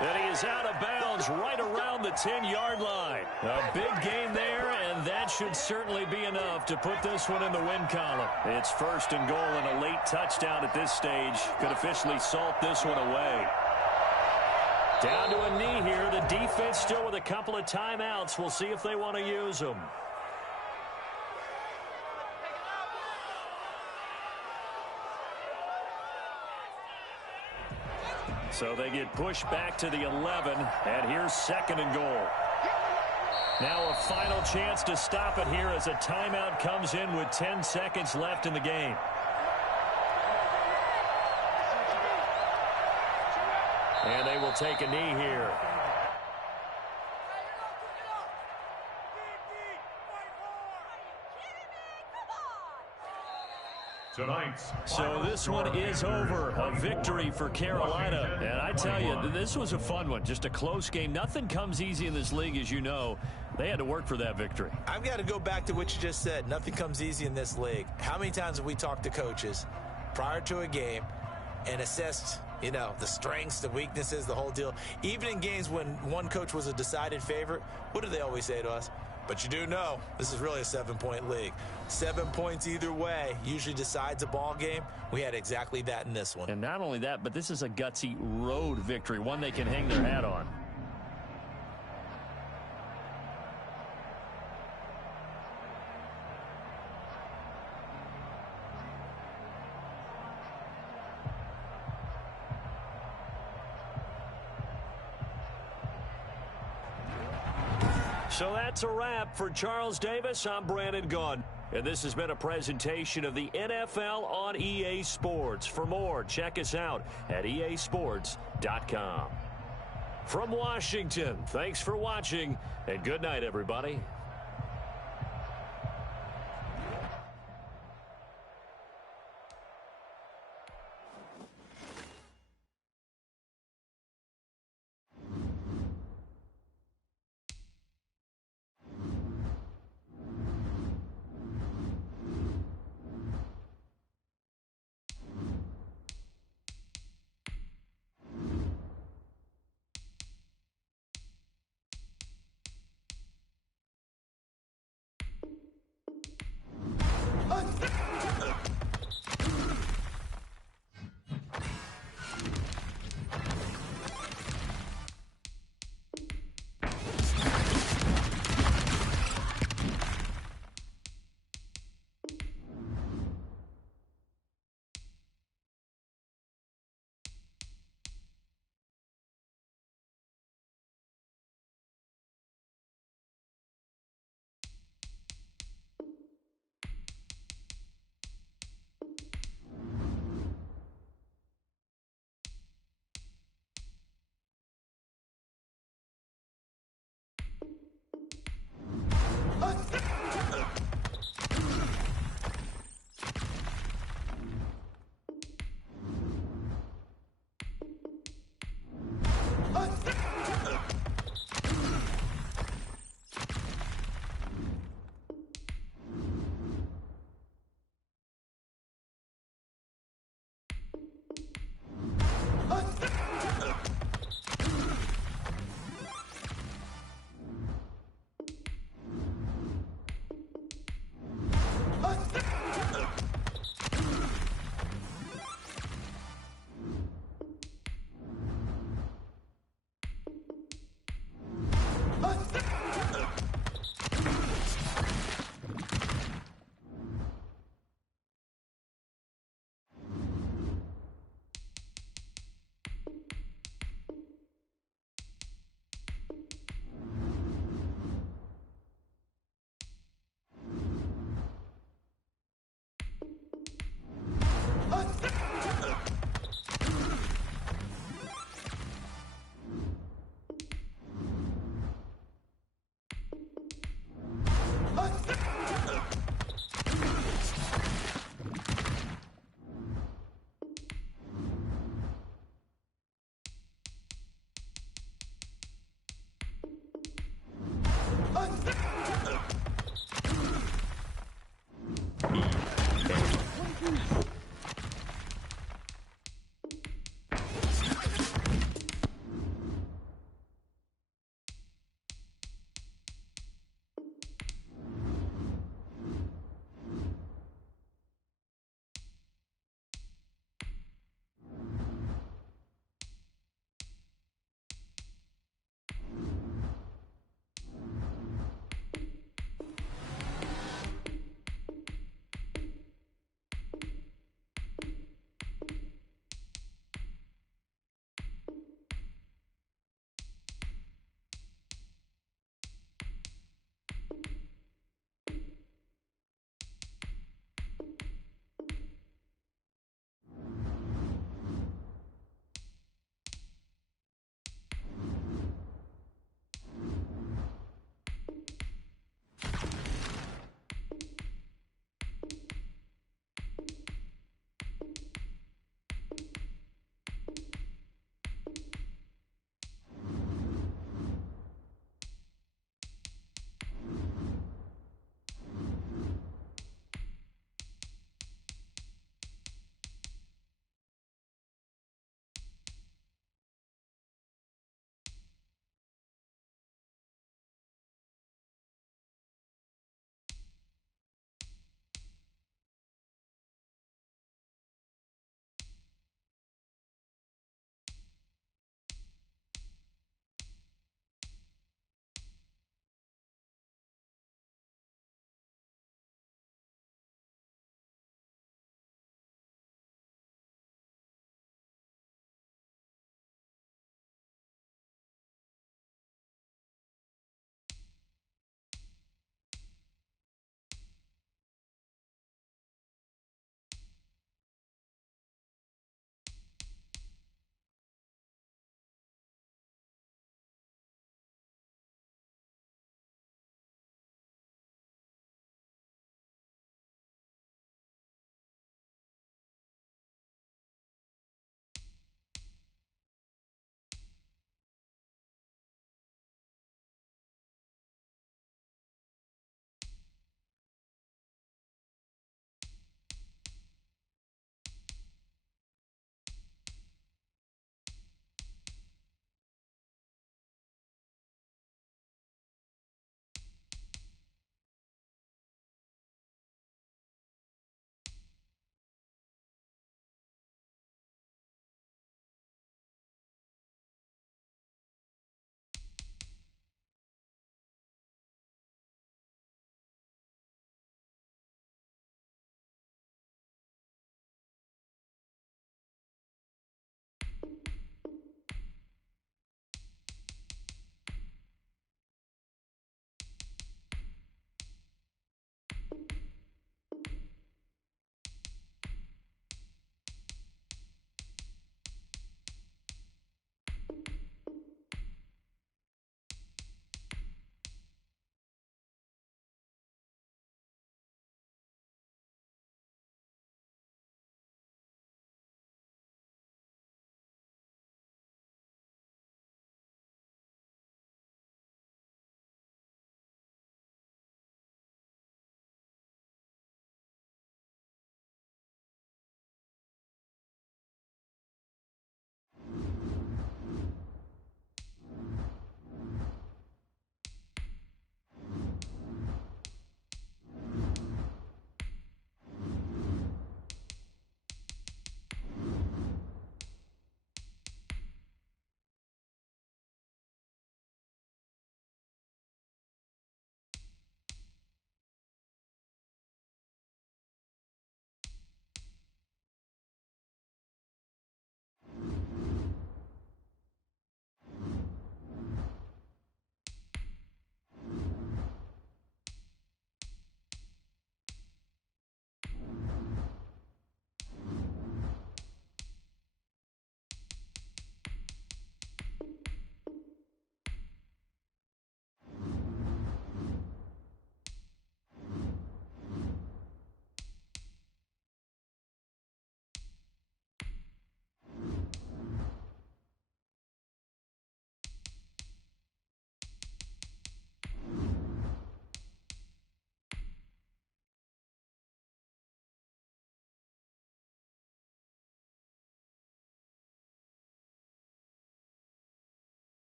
And he is out of bounds right around the 10-yard line. A big gain there, and that should certainly be enough to put this one in the win column. It's first and goal, and a late touchdown at this stage could officially salt this one away. Down to a knee here. The defense still with a couple of timeouts. We'll see if they want to use them. So they get pushed back to the 11, and here's second and goal. Now a final chance to stop it here as a timeout comes in with 10 seconds left in the game. And they will take a knee here. So this one is over. A victory for Carolina. And I tell you, this was a fun one. Just a close game. Nothing comes easy in this league, as you know. They had to work for that victory. I've got to go back to what you just said. Nothing comes easy in this league. How many times have we talked to coaches prior to a game and assessed, you know, the strengths, the weaknesses, the whole deal? Even in games when one coach was a decided favorite, what do they always say to us? But you do know this is really a 7-point league. 7 points either way usually decides a ball game. We had exactly that in this one. And not only that, but this is a gutsy road victory, one they can hang their hat on. So that's a wrap for Charles Davis. I'm Brandon Gunn. And this has been a presentation of the NFL on EA Sports. For more, check us out at easports.com. From Washington, thanks for watching, and good night, everybody.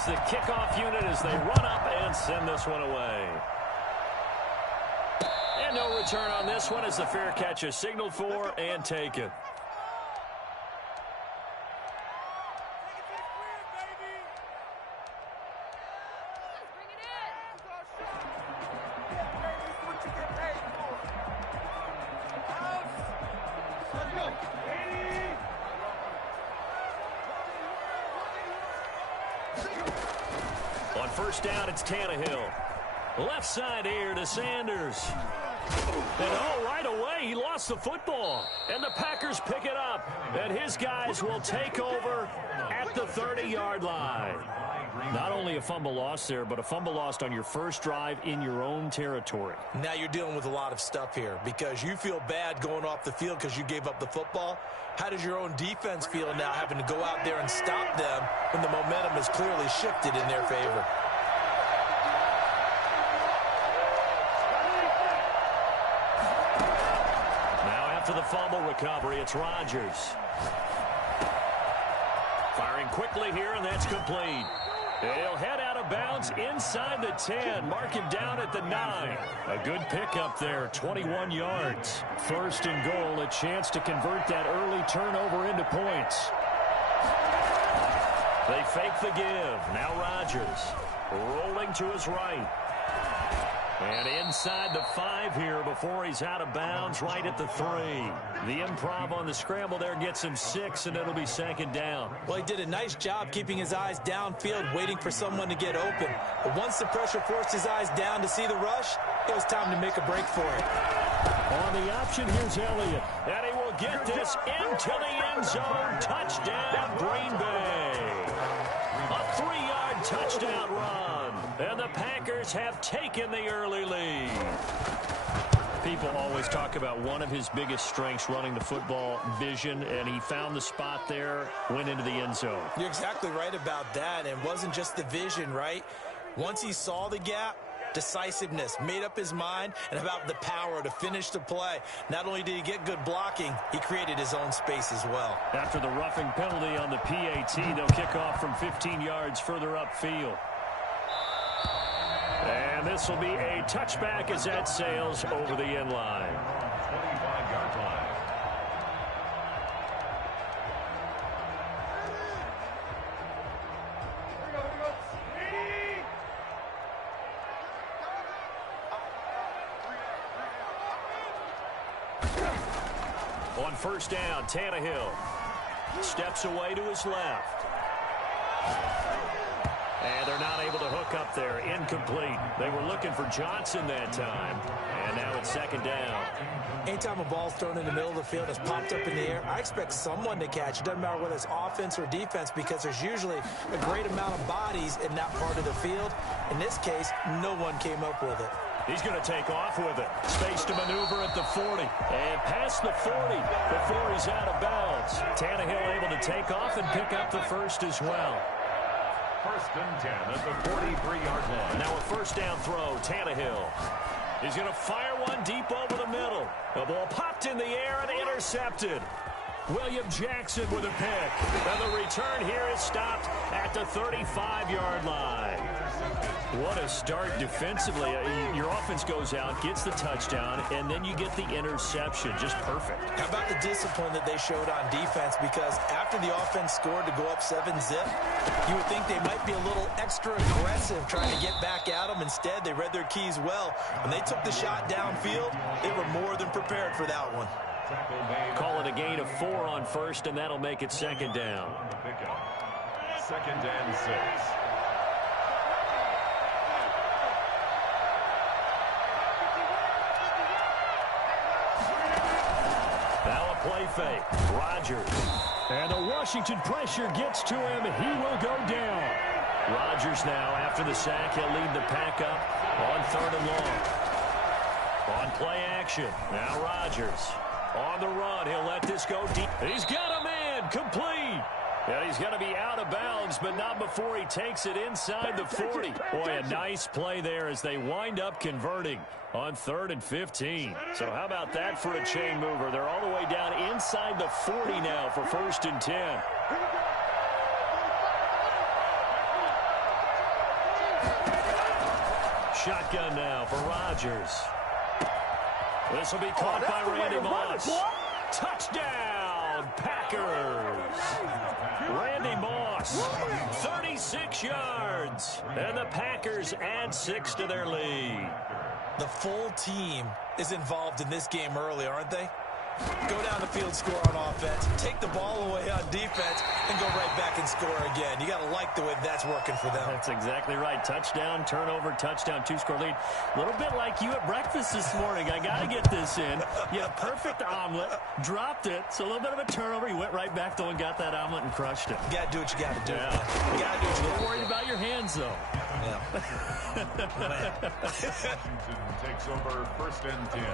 is the kickoff unit as they run up and send this one away. And no return on this one as the fair catch is signaled for and taken. On first down, it's Tannehill. Left side here to Sanders. And right away, he lost the football. And the Packers pick it up. And his guys will take over at the 30-yard line. Not only a fumble loss there, but a fumble lost on your first drive in your own territory. Now you're dealing with a lot of stuff here because you feel bad going off the field because you gave up the football. How does your own defense feel now having to go out there and stop them when the momentum is clearly shifted in their favor? Now after the fumble recovery, it's Rodgers. Firing quickly here, and that's complete. He'll head out of bounds inside the 10. Mark him down at the 9. A good pickup there, 21 yards. First and goal, a chance to convert that early turnover into points. They fake the give. Now Rodgers rolling to his right. And inside the 5 here before he's out of bounds right at the 3. The improv on the scramble there gets him 6, and it'll be second down. Well, he did a nice job keeping his eyes downfield, waiting for someone to get open. But once the pressure forced his eyes down to see the rush, it was time to make a break for it. On the option, here's Elliott. And he will get this into the end zone. Touchdown, Green Bay. A 3-yard touchdown run. And the Packers have taken the early lead. People always talk about one of his biggest strengths, running the football, vision, and he found the spot there, went into the end zone. You're exactly right about that. It wasn't just the vision, right? Once he saw the gap, decisiveness, made up his mind, and about the power to finish the play. Not only did he get good blocking, he created his own space as well. After the roughing penalty on the PAT, they'll kick off from 15 yards further upfield. And this will be a touchback as that sails over the end line. 25-yard line. On first down, Tannehill steps away to his left. And they're not able to hook up there. Incomplete. They were looking for Johnson that time. And now it's second down. Anytime a ball's thrown in the middle of the field, it's popped up in the air, I expect someone to catch. It doesn't matter whether it's offense or defense because there's usually a great amount of bodies in that part of the field. In this case, no one came up with it. He's going to take off with it. Space to maneuver at the 40. And past the 40 before he's out of bounds. Tannehill able to take off and pick up the first as well. First and 10 at the 43-yard line. Now a first down throw, Tannehill. He's going to fire one deep over the middle. The ball popped in the air and intercepted. William Jackson with a pick. And the return here is stopped at the 35-yard line. What a start defensively. Your offense goes out, gets the touchdown, and then you get the interception. Just perfect. How about the discipline that they showed on defense? Because after the offense scored to go up 7-zip, you would think they might be a little extra aggressive trying to get back at them. Instead, they read their keys well. When they took the shot downfield, they were more than prepared for that one. Call it a gain of 4 on first, and that'll make it second down. Second and 6. Now a play fake. Rodgers. And the Washington pressure gets to him. He will go down. Rodgers now, after the sack, he'll lead the pack up on third and long. On play action. Now Rodgers. On the run, he'll let this go deep. He's got a man, complete. And he's going to be out of bounds, but not before he takes it inside the 40. Boy, a nice play there as they wind up converting on 3rd and 15. So how about that for a chain mover? They're all the way down inside the 40 now for 1st and 10. Shotgun now for Rodgers. This will be caught by Randy Moss. Touchdown, Packers. Randy Moss, 36 yards. And the Packers add 6 to their lead. The full team is involved in this game early, aren't they? Go down the field, score on offense, take the ball away on defense, and go right back and score again. You got to like the way that's working for them. That's exactly right. Touchdown, turnover, touchdown, 2-score lead. A little bit like you at breakfast this morning. I got to get this in. You had a perfect omelet, dropped it, so a little bit of a turnover. You went right back, though, and got that omelet and crushed it. You got to do what you got to do. Yeah. You got to do what you got to do. Don't worry about your hands, though. Yeah. Washington takes over 1st and 10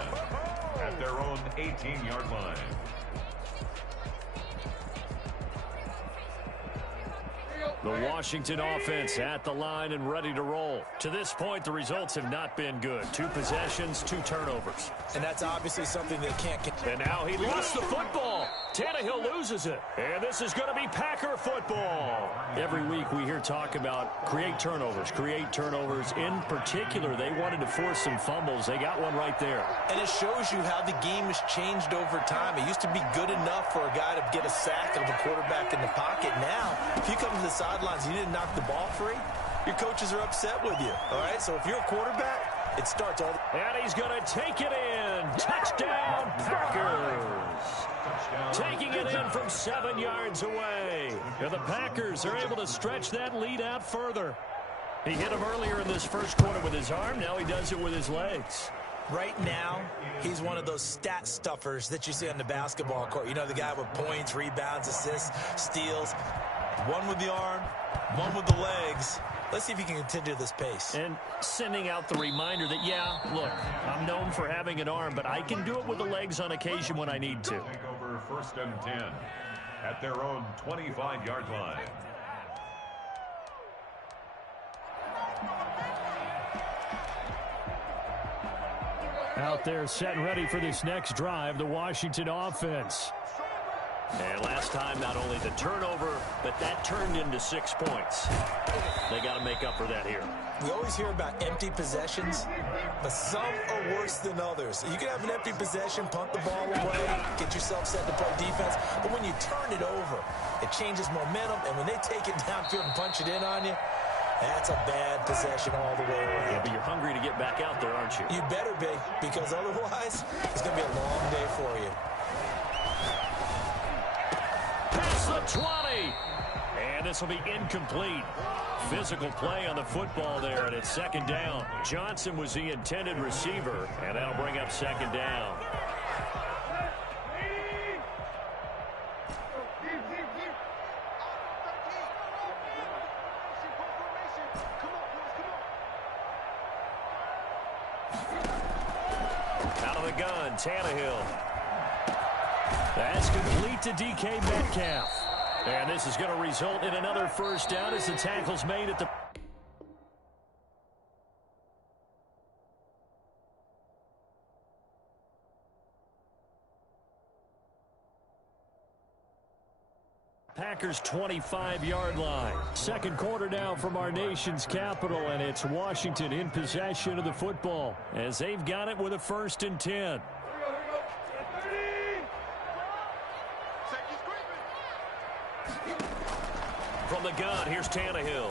at their own 18-yard line. The Washington offense at the line and ready to roll. To this point, the results have not been good. 2 possessions, 2 turnovers. And that's obviously something they can't get. And now he lost the football. Tannehill loses it. And this is going to be Packer football. Every week we hear talk about create turnovers. In particular, they wanted to force some fumbles. They got one right there. And it shows you how the game has changed over time. It used to be good enough for a guy to get a sack of a quarterback in the pocket. Now, if you come to the sidelines and you didn't knock the ball free, your coaches are upset with you. All right, so if you're a quarterback, it starts all the... And he's going to take it in. Touchdown, Packers. Taking it in from 7 yards away. And the Packers are able to stretch that lead out further. He hit him earlier in this first quarter with his arm. Now he does it with his legs. Right now, he's one of those stat stuffers that you see on the basketball court. You know, the guy with points, rebounds, assists, steals. One with the arm, one with the legs. Let's see if he can continue this pace. And sending out the reminder that, yeah, look, I'm known for having an arm, but I can do it with the legs on occasion when I need to. Take over 1st and 10 at their own 25-yard line. Out there set and ready for this next drive, the Washington offense. And last time, not only the turnover, but that turned into 6 points. They got to make up for that here. We always hear about empty possessions, but some are worse than others. You can have an empty possession, punt the ball away, get yourself set to play defense, but when you turn it over, it changes momentum, and when they take it downfield and punch it in on you, that's a bad possession all the way around. Yeah, but you're hungry to get back out there, aren't you? You better be, because otherwise, it's going to be a long day for you. Past the 20. And this will be incomplete. Physical play on the football there, and it's 2nd down. Johnson was the intended receiver, and that'll bring up 2nd down. Out of the gun, Tannehill. That's complete to DK Metcalf. And this is going to result in another 1st down as the tackle's made at the... Packers 25-yard line. 2nd quarter now from our nation's capital, and it's Washington in possession of the football as they've got it with a 1st and 10. From the gun, here's Tannehill.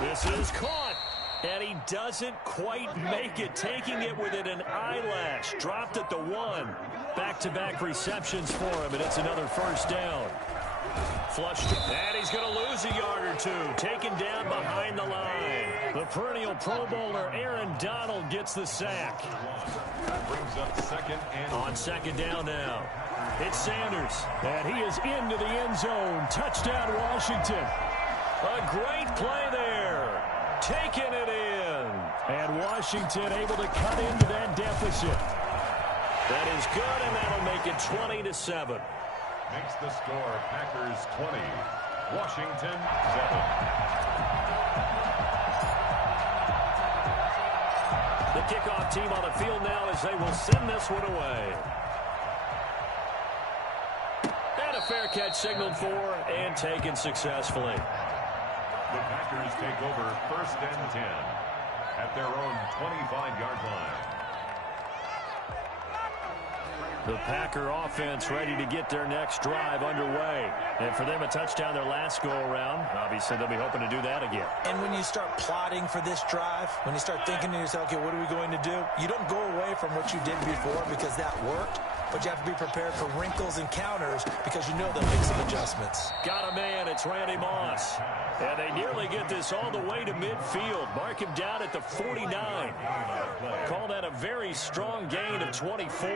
This is caught, and he doesn't quite make it, taking it within an eyelash. Dropped at the 1. Back-to-back receptions for him, and it's another 1st down. Flushed, and he's going to lose a yard or 2, taken down behind the line. The perennial Pro Bowler Aaron Donald gets the sack. That brings up 2nd and... On 2nd down now. It's Sanders, and he is into the end zone. Touchdown, Washington. A great play there. Taking it in. And Washington able to cut into that deficit. That is good, and that'll make it 20-7. Makes the score Packers 20, Washington 7. The kickoff team on the field now as they will send this one away. And a fair catch signaled for and taken successfully. The Packers take over 1st and 10 at their own 25-yard line. The Packer offense ready to get their next drive underway. And for them, a touchdown their last go-around. Obviously, they'll be hoping to do that again. And when you start plotting for this drive, when you start thinking to yourself, okay, what are we going to do? You don't go away from what you did before because that worked, but you have to be prepared for wrinkles and counters because you know they'll make some adjustments. Got a man. It's Randy Moss. And they nearly get this all the way to midfield. Mark him down at the 49. Call that a very strong gain of 24.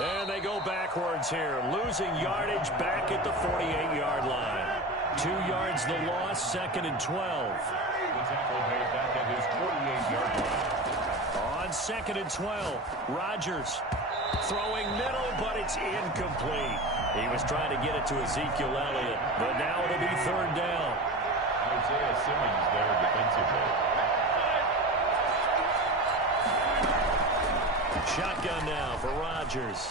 And they go backwards here, losing yardage back at the 48-yard line. 2 yards the loss, 2nd and 12. The tackle made back at his 48-yard line. On 2nd and 12, Rodgers throwing middle, but it's incomplete. He was trying to get it to Ezekiel Elliott, but now it'll be 3rd down. Isaiah Simmons there defensively. Shotgun now for Rodgers.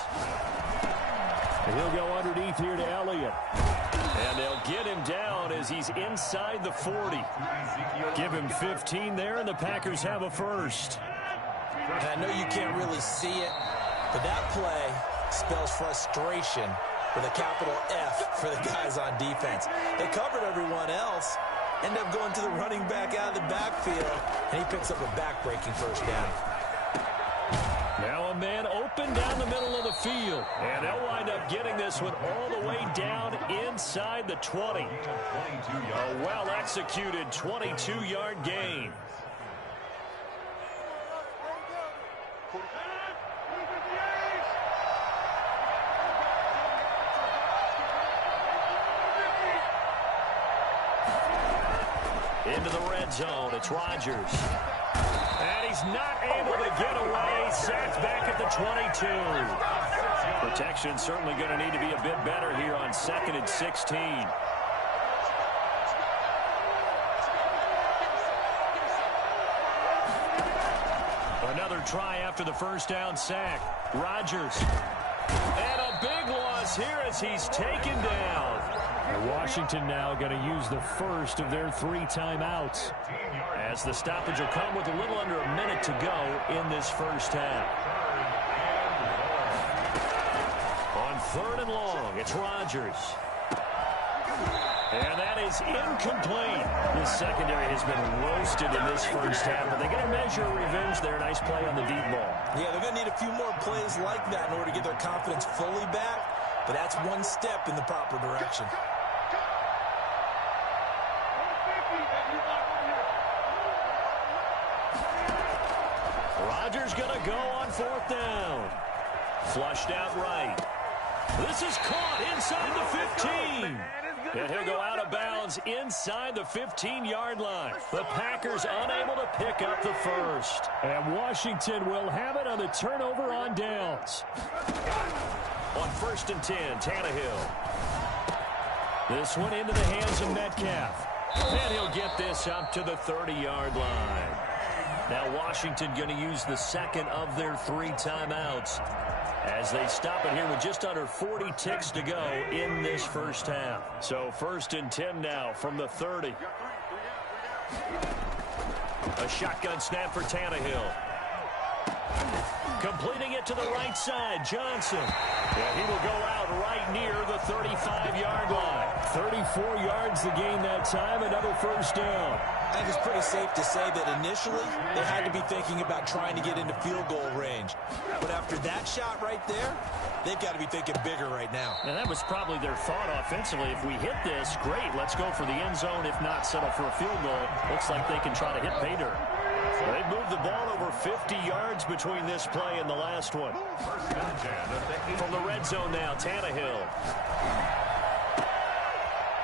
He'll go underneath here to Elliott. And they'll get him down as he's inside the 40. Give him 15 there, and the Packers have a first. And I know you can't really see it, but that play spells frustration with a capital F for the guys on defense. They covered everyone else, end up going to the running back out of the backfield, and he picks up a back-breaking first down. Now a man open down the middle of the field. And they'll wind up getting this one all the way down inside the 20. A well-executed 22-yard gain. Into the red zone, it's Rodgers. And he's not able to get away. Sacked back at the 22. Protection certainly going to need to be a bit better here on 2nd and 16. Another try after the first down sack. Rodgers. And a big loss here as he's taken down. And Washington now going to use the first of their 3 timeouts, as the stoppage will come with a little under a minute to go in this first half. On 3rd and long, it's Rodgers. And that is incomplete. This secondary has been roasted in this first half, but they're going to measure revenge there. Nice play on the deep ball. Yeah, they're going to need a few more plays like that in order to get their confidence fully back, but that's one step in the proper direction. Rodgers going to go on 4th down. Flushed out right. This is caught inside the 15. And he'll go out of bounds inside the 15-yard line. The Packers unable to pick up the first. And Washington will have it on the turnover on downs. On 1st and 10, Tannehill. This one into the hands of Metcalf. And he'll get this up to the 30-yard line. Now Washington going to use the second of their 3 timeouts as they stop it here with just under 40 ticks to go in this first half. So 1st and 10 now from the 30. A shotgun snap for Tannehill. Completing it to the right side, Johnson. Yeah, he will go out right near the 35-yard line. 34 yards the gain that time, another first down. I think it's pretty safe to say that initially they had to be thinking about trying to get into field goal range. But after that shot right there, they've got to be thinking bigger right now. And that was probably their thought offensively. If we hit this, great, let's go for the end zone. If not, settle for a field goal. Looks like they can try to hit pay dirt. They've moved the ball over 50 yards between this play and the last one. From the red zone now, Tannehill.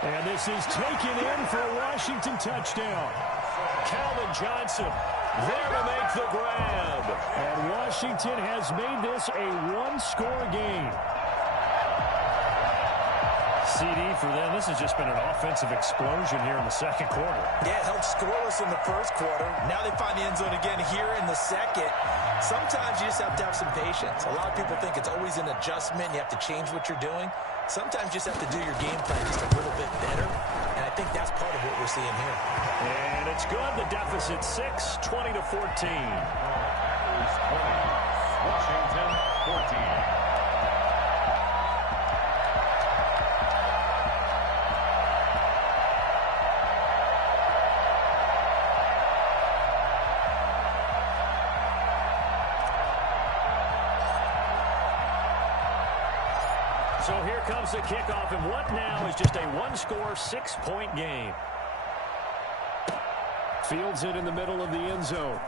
And this is taken in for a Washington touchdown. Calvin Johnson there to make the grab. And Washington has made this a 1-score game. CD for them. This has just been an offensive explosion here in the second quarter. Yeah, it held scoreless in the first quarter. Now they find the end zone again here in the second. Sometimes you just have to have some patience. A lot of people think it's always an adjustment. You have to change what you're doing. Sometimes you just have to do your game plan just a little bit better, and I think that's part of what we're seeing here. And it's good. The deficit 6, 20-14. Washington 14. So here comes the kickoff, and what now is just a one-score, 6-point game. Fields it in the middle of the end zone.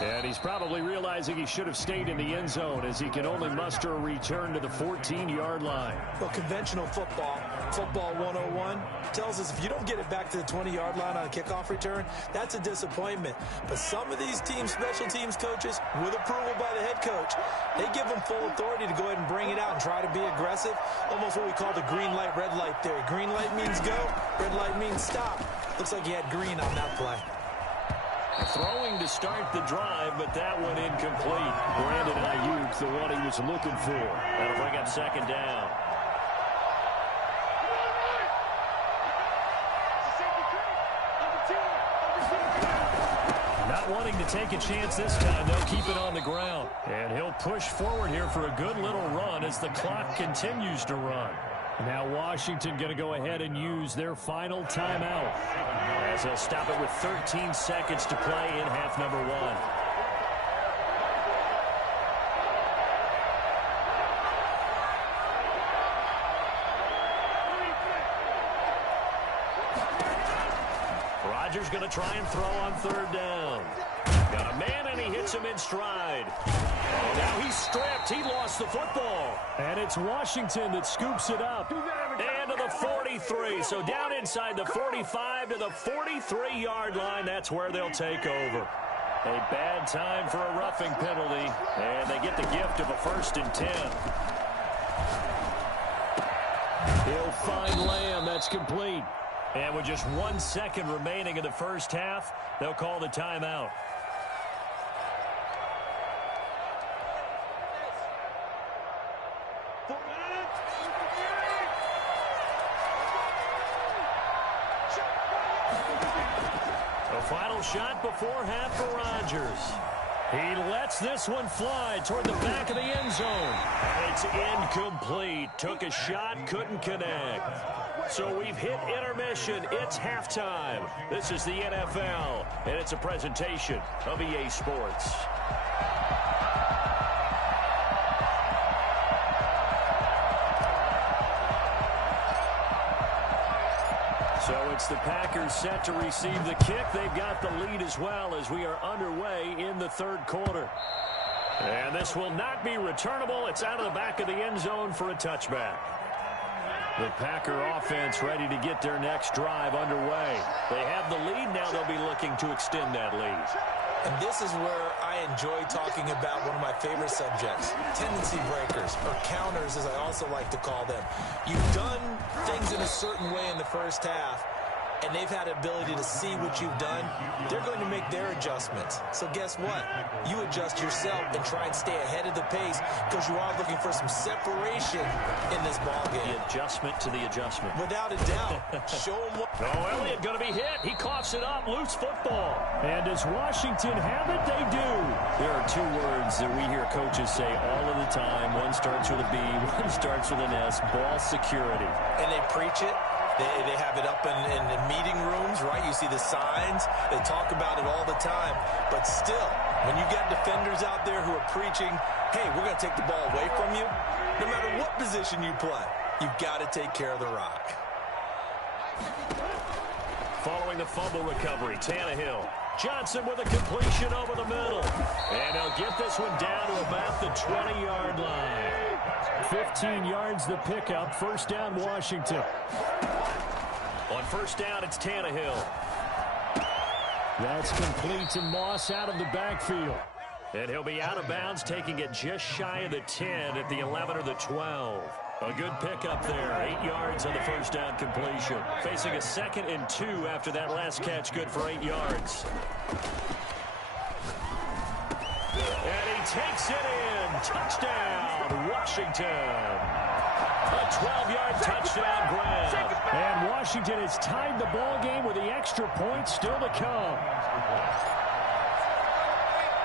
And he's probably realizing he should have stayed in the end zone as he can only muster a return to the 14-yard line. Well, conventional football 101, tells us if you don't get it back to the 20-yard line on a kickoff return, that's a disappointment. But some of these teams, special teams coaches, with approval by the head coach, they give them full authority to go ahead and bring it out and try to be aggressive, almost what we call the green light, red light theory. Green light means go, red light means stop. Looks like he had green on that play. Throwing to start the drive, but that one incomplete. Brandon Ayuk, the one he was looking for. That'll bring up second down. Not wanting to take a chance this time, they'll keep it on the ground. And he'll push forward here for a good little run as the clock continues to run. Now Washington going to go ahead and use their final timeout, as they'll stop it with 13 seconds to play in half number 1. Rodgers going to try and throw on third down. Got a man, and he hits him in stride. Oh, now he's stripped. He lost the football. And it's Washington that scoops it up. And to the 43. So down inside the 45 to the 43-yard line. That's where they'll take over. A bad time for a roughing penalty. And they get the gift of a 1st and 10. He'll find Lamb. That's complete. And with just 1 second remaining in the first half, they'll call the timeout. The final shot before half for Rodgers. He lets this one fly toward the back of the end zone. And it's incomplete. Took a shot, couldn't connect. So we've hit intermission. It's halftime. This is the NFL, and it's a presentation of EA Sports. So it's the Packers set to receive the kick. They've got the lead as well as we are underway in the third quarter. And this will not be returnable. It's out of the back of the end zone for a touchback. The Packer offense ready to get their next drive underway. They have the lead. Now they'll be looking to extend that lead. And this is where I enjoy talking about one of my favorite subjects, tendency breakers, or counters as I also like to call them. You've done things in a certain way in the first half, and they've had the ability to see what you've done. They're going to make their adjustments. So guess what? You adjust yourself and try and stay ahead of the pace because you are looking for some separation in this ballgame. The adjustment to the adjustment. Without a doubt. Show them what... Oh, Elliott going to be hit. He coughs it up. Loose football. And does Washington have it? They do. There are 2 words that we hear coaches say all of the time. One starts with a B, one starts with an S. Ball security. And they preach it. They have it up in the meeting rooms, right? You see the signs. They talk about it all the time. But still, when you got defenders out there who are preaching, hey, we're going to take the ball away from you, no matter what position you play, you've got to take care of the rock. Following the fumble recovery, Tannehill. Johnson with a completion over the middle. And he'll get this one down to about the 20-yard line. 15 yards the pickup. First down, Washington. On first down, it's Tannehill. That's complete to Moss out of the backfield. And he'll be out of bounds, taking it just shy of the 10 at the 11 or the 12. A good pickup there. 8 yards on the first down completion. Facing a 2nd and 2 after that last catch, good for 8 yards. And he takes it in. Touchdown, Washington. A 12-yard touchdown grab. And Washington has tied the ball game with the extra point still to come.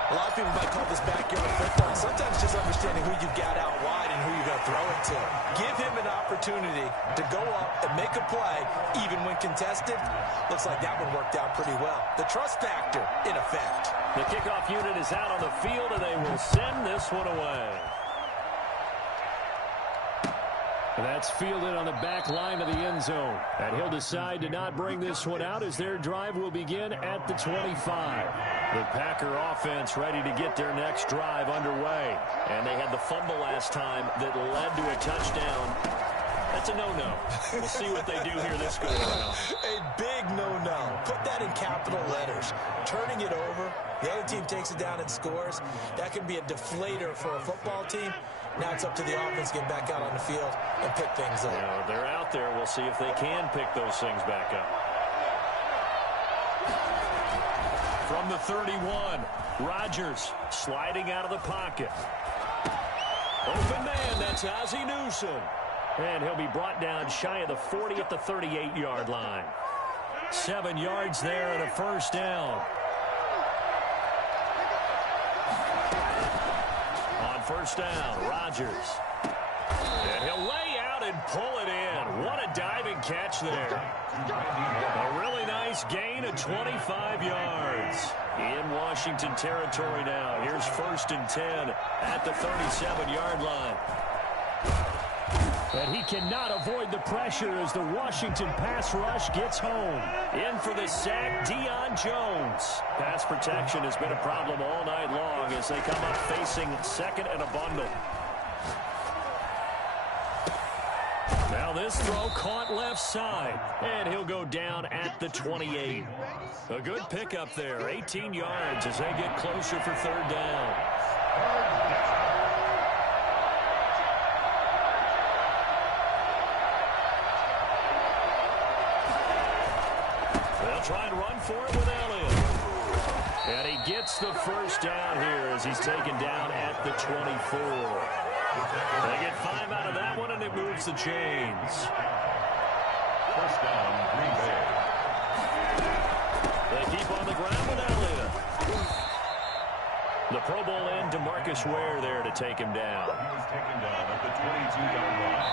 A lot of people might call this backyard football. Sometimes just understanding who you've got out wide and who you're going to throw it to. Give him an opportunity to go up and make a play, even when contested. Looks like that one worked out pretty well. The trust factor, in effect. The kickoff unit is out on the field, and they will send this one away. That's fielded on the back line of the end zone. And he'll decide to not bring this one out as their drive will begin at the 25. The Packer offense ready to get their next drive underway. And they had the fumble last time that led to a touchdown. That's a no-no. We'll see what they do here this go around. A big no-no. Put that in capital letters. Turning it over, the other team takes it down and scores. That can be a deflator for a football team. Now it's up to the offense to get back out on the field and pick things up. Yeah, they're out there. We'll see if they can pick those things back up. From the 31, Rodgers sliding out of the pocket. Open man, that's Ozzie Newsome. And he'll be brought down shy of the 40 at the 38-yard line. 7 yards there and a first down. On first down, Rodgers. And he'll lay out and pull it in. What a diving catch there. A really nice gain of 25 yards. In Washington territory now. Here's 1st and 10 at the 37-yard line. And he cannot avoid the pressure as the Washington pass rush gets home. In for the sack, Deion Jones. Pass protection has been a problem all night long as they come up facing second and a bundle. Now this throw caught left side, and he'll go down at the 28. A good pickup there, 18 yards as they get closer for third down. They'll try and run for it with Elliott. And he gets the first down here as he's taken down at the 24. They get 5 out of that one, and it moves the chains. First down, Green Bay. They keep on the ground with Elliott. The Pro Bowl end to Marcus Ware there to take him down. He was taken down at the 22-yard line.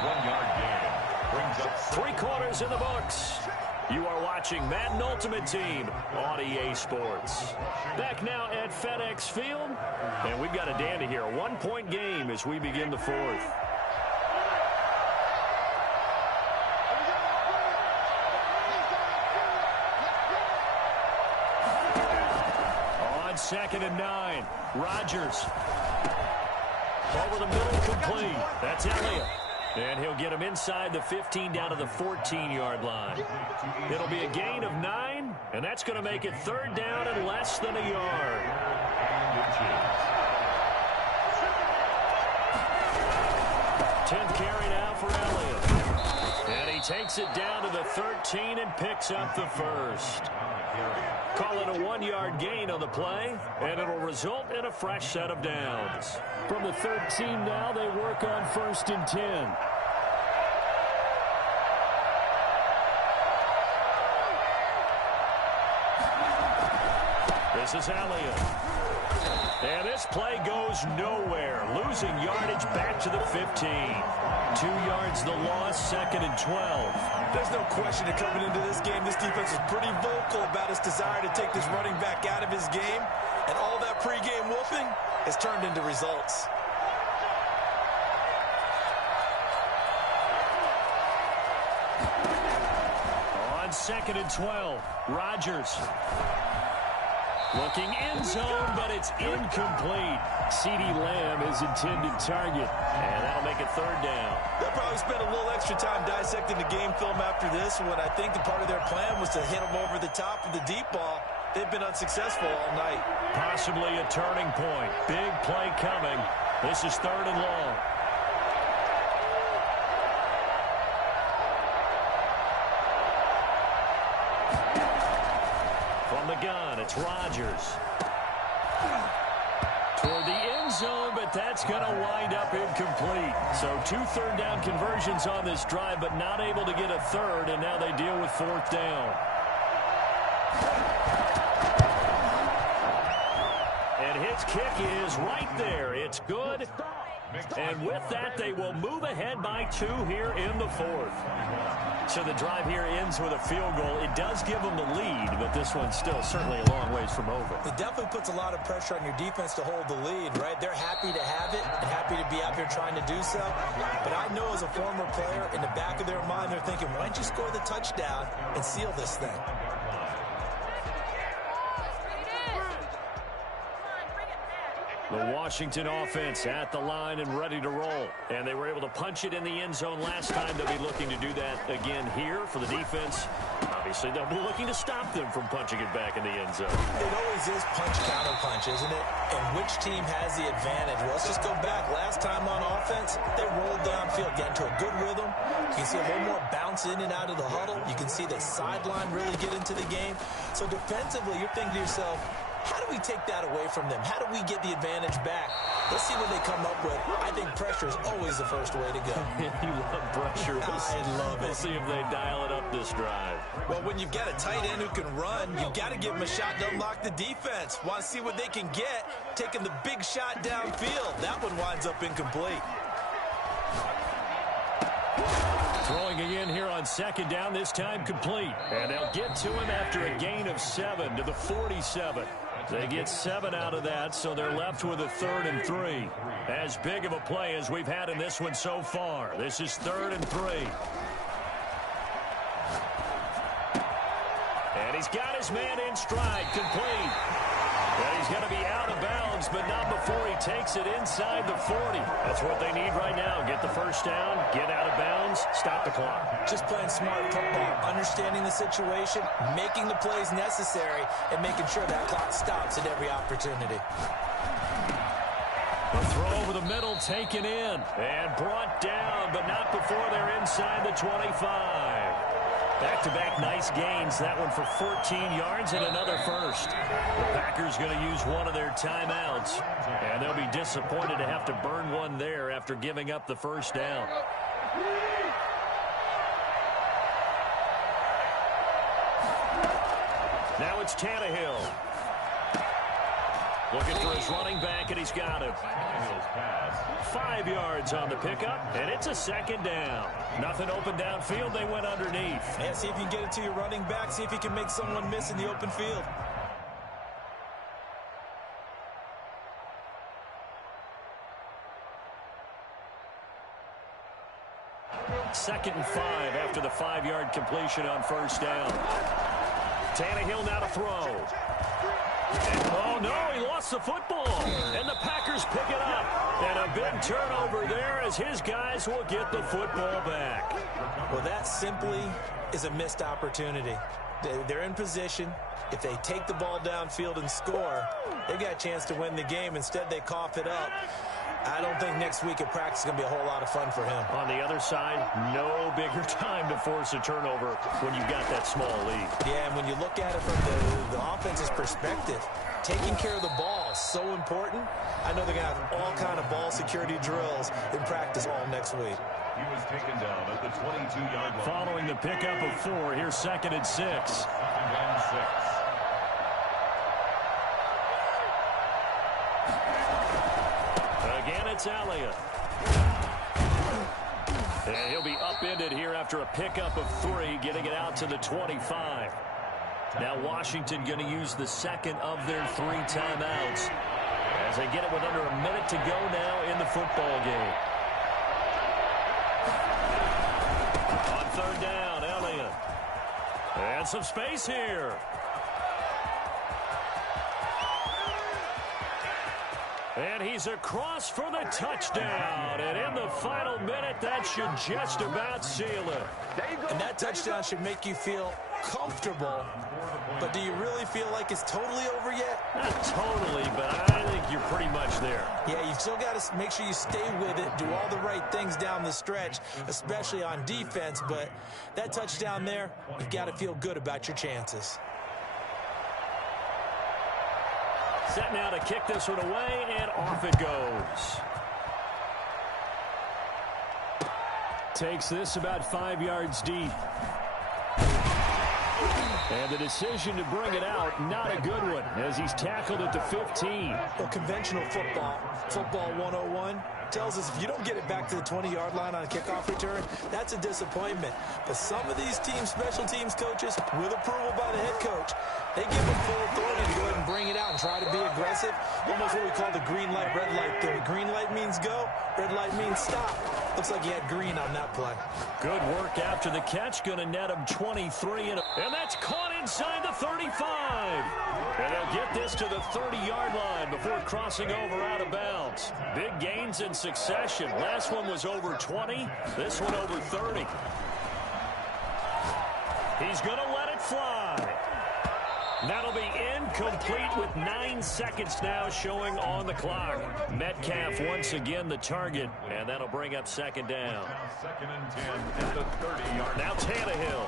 1-yard gain. Brings up 3 quarters in the books. You are watching Madden Ultimate Team on EA Sports. Back now at FedEx Field, and we've got a dandy here. A 1-point game as we begin the 4th. On 2nd and 9, Rodgers. Over the middle, complete. That's Elliott. And he'll get him inside the 15 down to the 14-yard line. It'll be a gain of 9, and that's going to make it third down and less than a yard. 10th carry now for Elliott. And he takes it down to the 13 and picks up the first. Call it a 1-yard gain on the play, and it'll result in a fresh set of downs. From the 13 now, they work on 1st and 10. This is Elliott. And this play goes nowhere. Losing yardage back to the 15. 2 yards the loss, 2nd and 12. There's no question that coming into this game, this defense is pretty vocal about its desire to take this running back out of his game. And all that pregame whooping has turned into results. On 2nd and 12, Rodgers. Looking end zone, but it's incomplete. CeeDee Lamb is intended target. And that'll make it third down. They'll probably spend a little extra time dissecting the game film after this when I think the part of their plan was to hit him over the top of the deep ball. They've been unsuccessful all night. Possibly a turning point. Big play coming. This is 3rd and long. From the gun, it's Rodgers. toward the end zone, but that's going to wind up incomplete. So 2 third-down conversions on this drive, but not able to get a third, and now they deal with 4th down. And his kick is right there. It's good. And with that, they will move ahead by 2 here in the 4th. So the drive here ends with a field goal. It does give them the lead, but this one's still certainly a long ways from over. It definitely puts a lot of pressure on your defense to hold the lead, right? They're happy to have it and happy to be out there trying to do so. But I know as a former player, in the back of their mind, they're thinking, why don't you score the touchdown and seal this thing? The Washington offense at the line and ready to roll. And they were able to punch it in the end zone last time. They'll be looking to do that again here for the defense. Obviously, they'll be looking to stop them from punching it back in the end zone. It always is punch-counter-punch, isn't it? And which team has the advantage? Well, let's just go back. Last time on offense, they rolled downfield, got into a good rhythm. You can see a little more bounce in and out of the huddle. You can see the sideline really get into the game. So defensively, you're thinking to yourself, how do we take that away from them? How do we get the advantage back? Let's see what they come up with. I think pressure is always the first way to go. You love pressure. I love it. We'll see if they dial it up this drive. Well, when you've got a tight end who can run, you've got to give them a shot to unlock the defense. Want to see what they can get, taking the big shot downfield. That one winds up incomplete. Throwing again here on 2nd down, this time complete. And they'll get to him after a gain of 7 to the 47. They get 7 out of that, so they're left with a 3rd and 3. As big of a play as we've had in this one so far. This is 3rd and 3. And he's got his man in stride, complete. And he's going to be out of bounds, but not before he takes it inside the 40. That's what they need right now. Get the first down, get out of bounds, stop the clock. Just playing smart football, understanding the situation, making the plays necessary, and making sure that clock stops at every opportunity. A throw over the middle, taken in, and brought down, but not before they're inside the 25. Back-to-back nice gains. That one for 14 yards and another first. The Packers going to use one of their timeouts, and they'll be disappointed to have to burn one there after giving up the first down. Now it's Tannehill. Looking for his running back, and he's got him. 5 yards on the pickup, and it's a 2nd down. Nothing open downfield. They went underneath. Yeah, see if you can get it to your running back. See if you can make someone miss in the open field. Second and 5 after the 5-yard completion on first down. Tannehill now to throw. And, oh, no, he lost the football. And the Packers pick it up. And a big turnover there as his guys will get the football back. Well, that simply is a missed opportunity. They're in position. If they take the ball downfield and score, they've got a chance to win the game. Instead, they cough it up. I don't think next week at practice is going to be a whole lot of fun for him. On the other side, no bigger time to force a turnover when you've got that small lead. Yeah, and when you look at it from the offense's perspective, taking care of the ball is so important. I know they're going to have all kind of ball security drills in practice all next week. He was taken down at the 22-yard line. Following the pickup of 4, here's 2nd and 6. 2nd and 6. Again, it's Elliott. And he'll be upended here after a pickup of 3, getting it out to the 25. Now Washington going to use the 2nd of their 3 timeouts as they get it with under a minute to go now in the football game. On 3rd down, Elliott. And some space here. And he's across for the touchdown. And in the final minute, that should just about seal it. And that touchdown should make you feel comfortable. But do you really feel like it's totally over yet? Not totally, but I think you're pretty much there. Yeah, you've still got to make sure you stay with it, do all the right things down the stretch, especially on defense. But that touchdown there, you've got to feel good about your chances. Set now to kick this one away, and off it goes. Takes this about 5 yards deep. And the decision to bring it out, not a good one, as he's tackled at the 15. Well, conventional football 101, tells us if you don't get it back to the 20-yard line on a kickoff return, that's a disappointment. But some of these special teams coaches, with approval by the head coach, they give them full authority to go ahead and bring it out and try to be aggressive. Almost what we call the green light, red light theory. Green light means go, red light means stop. Looks like he had green on that play. Good work after the catch. Going to net him 23. And that's caught inside the 35. And they'll get this to the 30-yard line before crossing over out of bounds. Big gains in succession. Last one was over 20. This one over 30. He's going to let it fly. That'll be incomplete with 9 seconds now showing on the clock. Metcalf once again the target, and that'll bring up second down. Second and 10 at the 30-yard. Now Tannehill.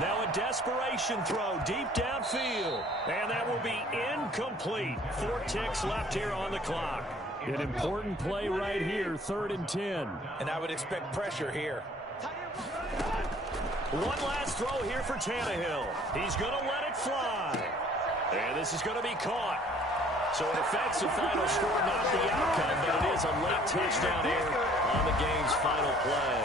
Now a desperation throw deep downfield, and that will be incomplete. 4 ticks left here on the clock. An important play right here, 3rd and 10. And I would expect pressure here. One last throw here for Tannehill. He's going to let it fly. And this is going to be caught. So it affects the final score, not the outcome, but it is a late touchdown here on the game's final play.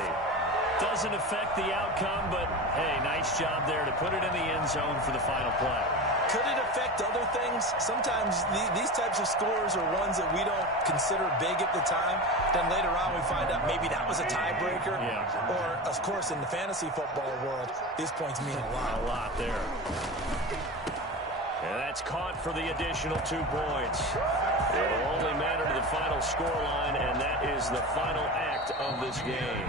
Doesn't affect the outcome, but, hey, nice job there to put it in the end zone for the final play. Could it affect other things? Sometimes these types of scores are ones that we don't consider big at the time. Then later on we find out maybe that was a tiebreaker. Yeah. Or, of course, in the fantasy football world, these points mean a lot. A lot there. And that's caught for the additional 2 points. It'll only matter to the final scoreline, and that is the final act of this game.